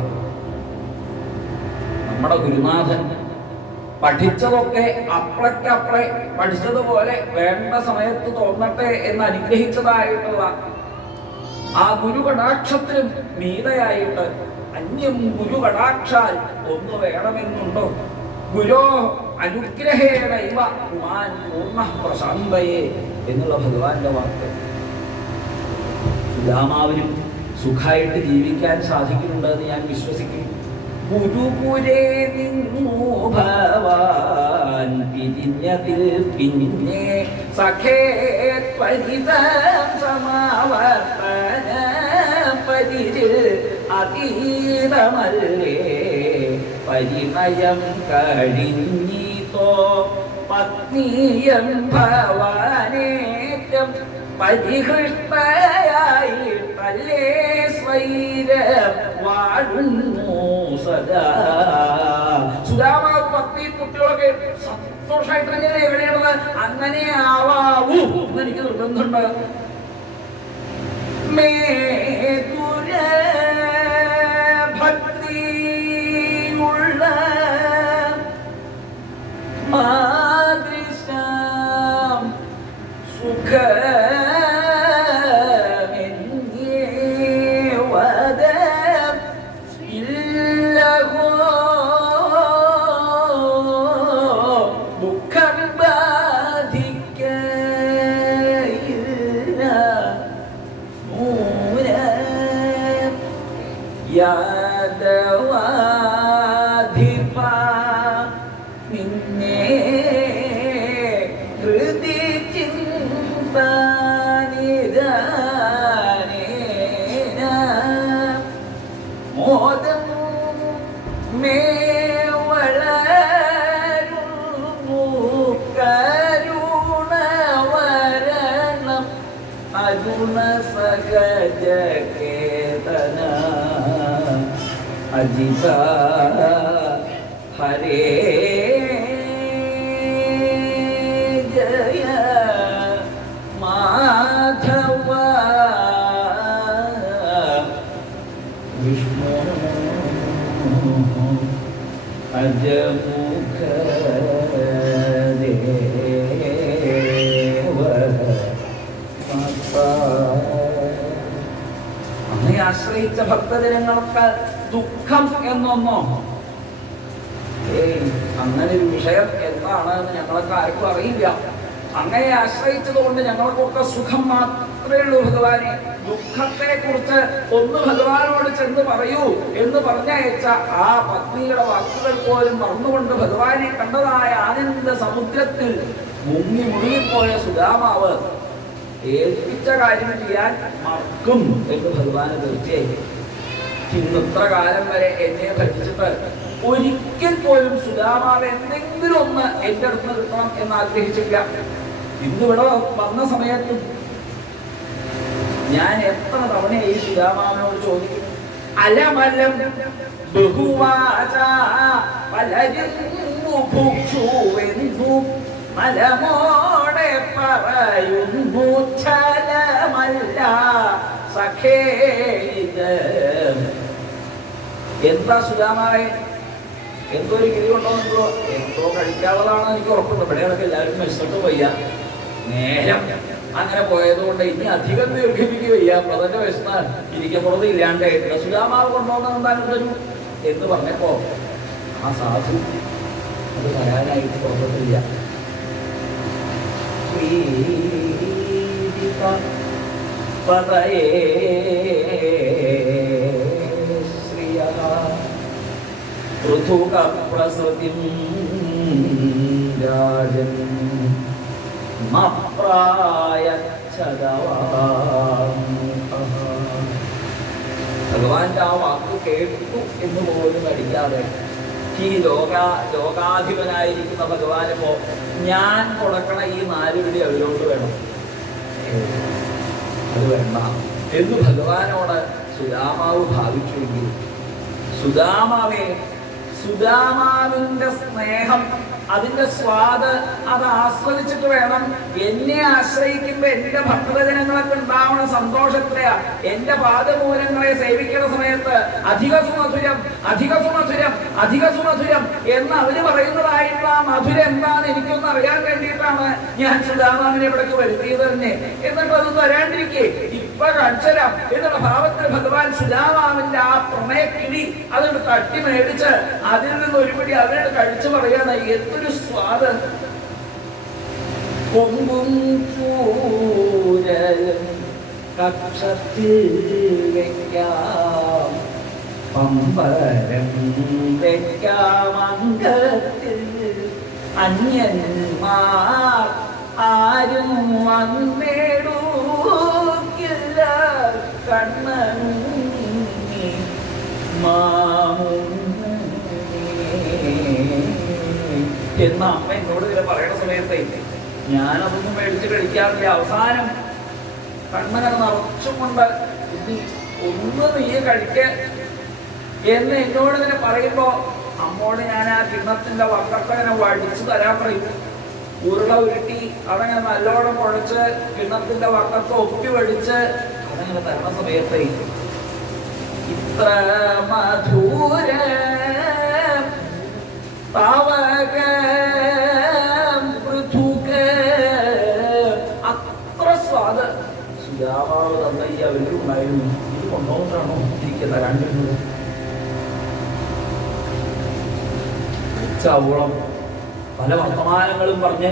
നമ്മുടെ ഗുരുനാഥൻ പഠിച്ചതൊക്കെ അപ്പളക്കപ്പളെ പഠിച്ചതുപോലെ വേണ്ട സമയത്ത് തോന്നട്ടെ എന്ന് അനുഗ്രഹിച്ചതായിട്ടുള്ള ആ ഗുരുകടാക്ഷത്തിനും മീതയായിട്ട് അന്യം ഗുരുകടാക്ഷാൽ ഒന്ന് വേണമെന്നുണ്ടോ? ഗുരോ അനുഗ്രഹേണ ഇവ പുമാൻ പൂർണ്ണ പ്രശാന്തയെ എന്നുള്ള ഭഗവാന്റെ വാക്ക്. സുദാമാവിനും സുഖമായിട്ട് ജീവിക്കാൻ സാധിക്കുന്നുണ്ടെന്ന് ഞാൻ വിശ്വസിക്കുന്നു. ഗുരുപുരേ നിന്നു ഭവാൻ പിരിഞ്ഞതിൽ പിന്നെ സഖേ പരിതം സമാവർത്തന പരിചിൽ അതീതമല്ലേ പരിണയം കഴിഞ്ഞിതോ പത്നിയം ഭവാനേറ്റം പരിഹൃഷ്ടയായിട്ടല്ലേ സ്വൈരം വാഴുന്നു സദാ. സുദാമാവ് പത്നി കുട്ടികളൊക്കെ സന്തോഷമായിട്ട് തന്നെയാണ് എവിടെയാണത്. അങ്ങനെ ആവാവൂ എന്ന് എനിക്ക് നിർബന്ധമുണ്ട്. ഭക്തിയുള്ള മാതൃശാം സുഖ യാദവാധിപ നിന്നെ ഹൃദി ചിന്താനിദാനേന മോദം മേ വളരുന്നു കരുണവരണം അരുണ സഹജ കേതന അജിത ഹരേ ജയ മാധവ വിഷ്ണു അജമുഖ ദേവ അങ്ങയെ ആശ്രയിച്ച ഭക്തജനങ്ങൾക്ക് ദുഃഖം എന്നൊന്നോ അങ്ങനെ ഒരു വിഷയം എന്താണെന്ന് ഞങ്ങൾക്ക് ആർക്കും അറിയില്ല. അങ്ങനെ ആശ്രയിച്ചത് കൊണ്ട് ഞങ്ങൾക്കൊക്കെ സുഖം മാത്രമേ ഉള്ളൂ ഭഗവാനെ. ദുഃഖത്തെ കുറിച്ച് ഒന്ന് ഭഗവാനോട് ചെന്ന് പറയൂ എന്ന് പറഞ്ഞയച്ച ആ പത്നിയുടെ വാക്കുകൾ പോലും മറന്നുകൊണ്ട് ഭഗവാനെ കണ്ടതായ ആനന്ദ സമുദ്രത്തിൽ മുങ്ങി മുഴുകിപ്പോയ സുദാമാവ് ഏൽപ്പിച്ച കാര്യം ചെയ്യാൻ മറക്കും എന്ന് ഭഗവാന് തീർച്ചയായും. ഇന്നിത്ര കാലം വരെ എന്നെ ഭജിച്ചിട്ട് ഒരിക്കൽ പോലും സുദാമാവ് എന്തെങ്കിലും ഒന്ന് എന്റെ അടുത്ത് കിട്ടണം എന്ന് ആഗ്രഹിച്ചില്ല. ഇന്നിവിടെ വന്ന സമയത്തും ഞാൻ എത്ര തവണയായി സുദാമാവിനോട് ചോദിക്കും. അലമലം ബഹുവാച പലരുന്നു ഭുക്ഷുവെന്നു മലമോടെ പറയുന്നു ചലമല്ല സഖേ ഇത്. എന്താ സുദാമാവേ, എന്തോ ഒരു ഗിരി കൊണ്ടോ എന്തോ കഴിക്കാനുള്ളതാണ് എനിക്ക് ഉറപ്പുണ്ട്. ഇവിടെയൊക്കെ എല്ലാവരും മെസ്സിട്ട് വയ്യ, നേരം അങ്ങനെ പോയതുകൊണ്ട് ഇനി അധികം ദീർഘിപ്പിക്കുക വയ്യ. പ്രതന്റെ വിശന്നാൽ ഇരിക്കപ്പുറത്ത് ഇല്ലാണ്ടായിട്ടില്ല. സുദാമാവ് കൊണ്ടുവന്നത് എന്തായാലും തരൂ എന്ന് പറഞ്ഞപ്പോ ആ സാധു അത് വരാനായിട്ട് പുറത്തില്ല. പതയേ ശ്രിയഃ ഋതുക പ്രസൃതിം രാജൻ ഭഗവാന്റെ ആ വാക്ക് കേട്ടു എന്ന് പോലും അടിക്കാതെ ഈ ലോകാധിപനായിരിക്കുന്ന ഭഗവാനിപ്പോ ഞാൻ കൊടുക്കണ ഈ 4 പിടി അവരോട് വേണം, അത് വേണ്ട എന്ന് ഭഗവാനോട് സുദാമാവ് ഭാവിച്ചുവെങ്കിൽ സുദാമാവേ, സുദാമാവിന്റെ സ്നേഹം, അതിന്റെ സ്വാദ് അത് ആസ്വദിച്ചിട്ട് വേണം എന്നെ ആശ്രയിക്കുമ്പോ എന്റെ ഭക്തജനങ്ങളൊക്കെ ഉണ്ടാവണ സന്തോഷത്തിലെയാ. എന്റെ പാദമൂലങ്ങളെ സേവിക്കുന്ന സമയത്ത് അധിക സുമധുരം, അധിക സുമധുരം, അധിക സുമധുരം എന്ന് അവര് പറയുന്നതായിട്ടുള്ള ആ മധുരം എന്താന്ന് എനിക്കൊന്ന് അറിയാൻ വേണ്ടിയിട്ടാണ് ഞാൻ സുദാമാവിനെ ഇവിടേക്ക് വരുത്തിയത് തന്നെ. എന്നിട്ട് അത് തരാണ്ടിരിക്കേ ഇപ്പൊ കാണിച്ചരാം എന്നുള്ള ഭാവത്തിൽ ഭഗവാൻ സുദാമാവിന്റെ ആ പ്രണയക്കിളി അതൊരു തട്ടി മേടിച്ച് അതിൽ നിന്ന് ഒരുപടി അവരോട് കഴിച്ചു പറയാണ്, എന്തൊരു സ്വാദ്. കൊമ്പും ചൂരലും കക്ഷത്തിൽ വെക്കാം, പമ്പരം വെക്കാം അംഗത്തിൽ, അന്യന്മാർ ആരും വന്നേടൂക്കില്ല കണ്ണൻ എന്ന് അമ്മ എന്നോട് ഇങ്ങനെ പറയുന്ന സമയത്തെ ഞാനതൊന്നും മേടിച്ച് കഴിക്കാറില്ല. അവസാനം കണ്ണനെ നിറച്ചും കൊണ്ട് ഒന്ന് നീ കഴിക്ക എന്ന് എന്നോട് ഇങ്ങനെ പറയുമ്പോ അമ്മോട് ഞാൻ ആ കിണ്ണത്തിന്റെ വക്കങ്ങനെ വടിച്ചു തരാൻ പറയും. ഉരുള ഉരുട്ടി അതങ്ങനെ നല്ലോണം കുഴച്ച് കിണ്ണത്തിന്റെ വക്കത്ത് ഒപ്പി വടിച്ച് അതങ്ങനെ തരണ സമയത്തെ ഇത്ര മധുര അത്ര സ്വാദ് സുദാമാവ് തന്ന ഈ അവരിൽ ഉണ്ടായിരുന്നു. ഇത് കൊണ്ടുപോകൊണ്ടാണോ എനിക്ക് തരാണ്ടിരുന്നത്? ചവളം പല വർത്തമാനങ്ങളും പറഞ്ഞ്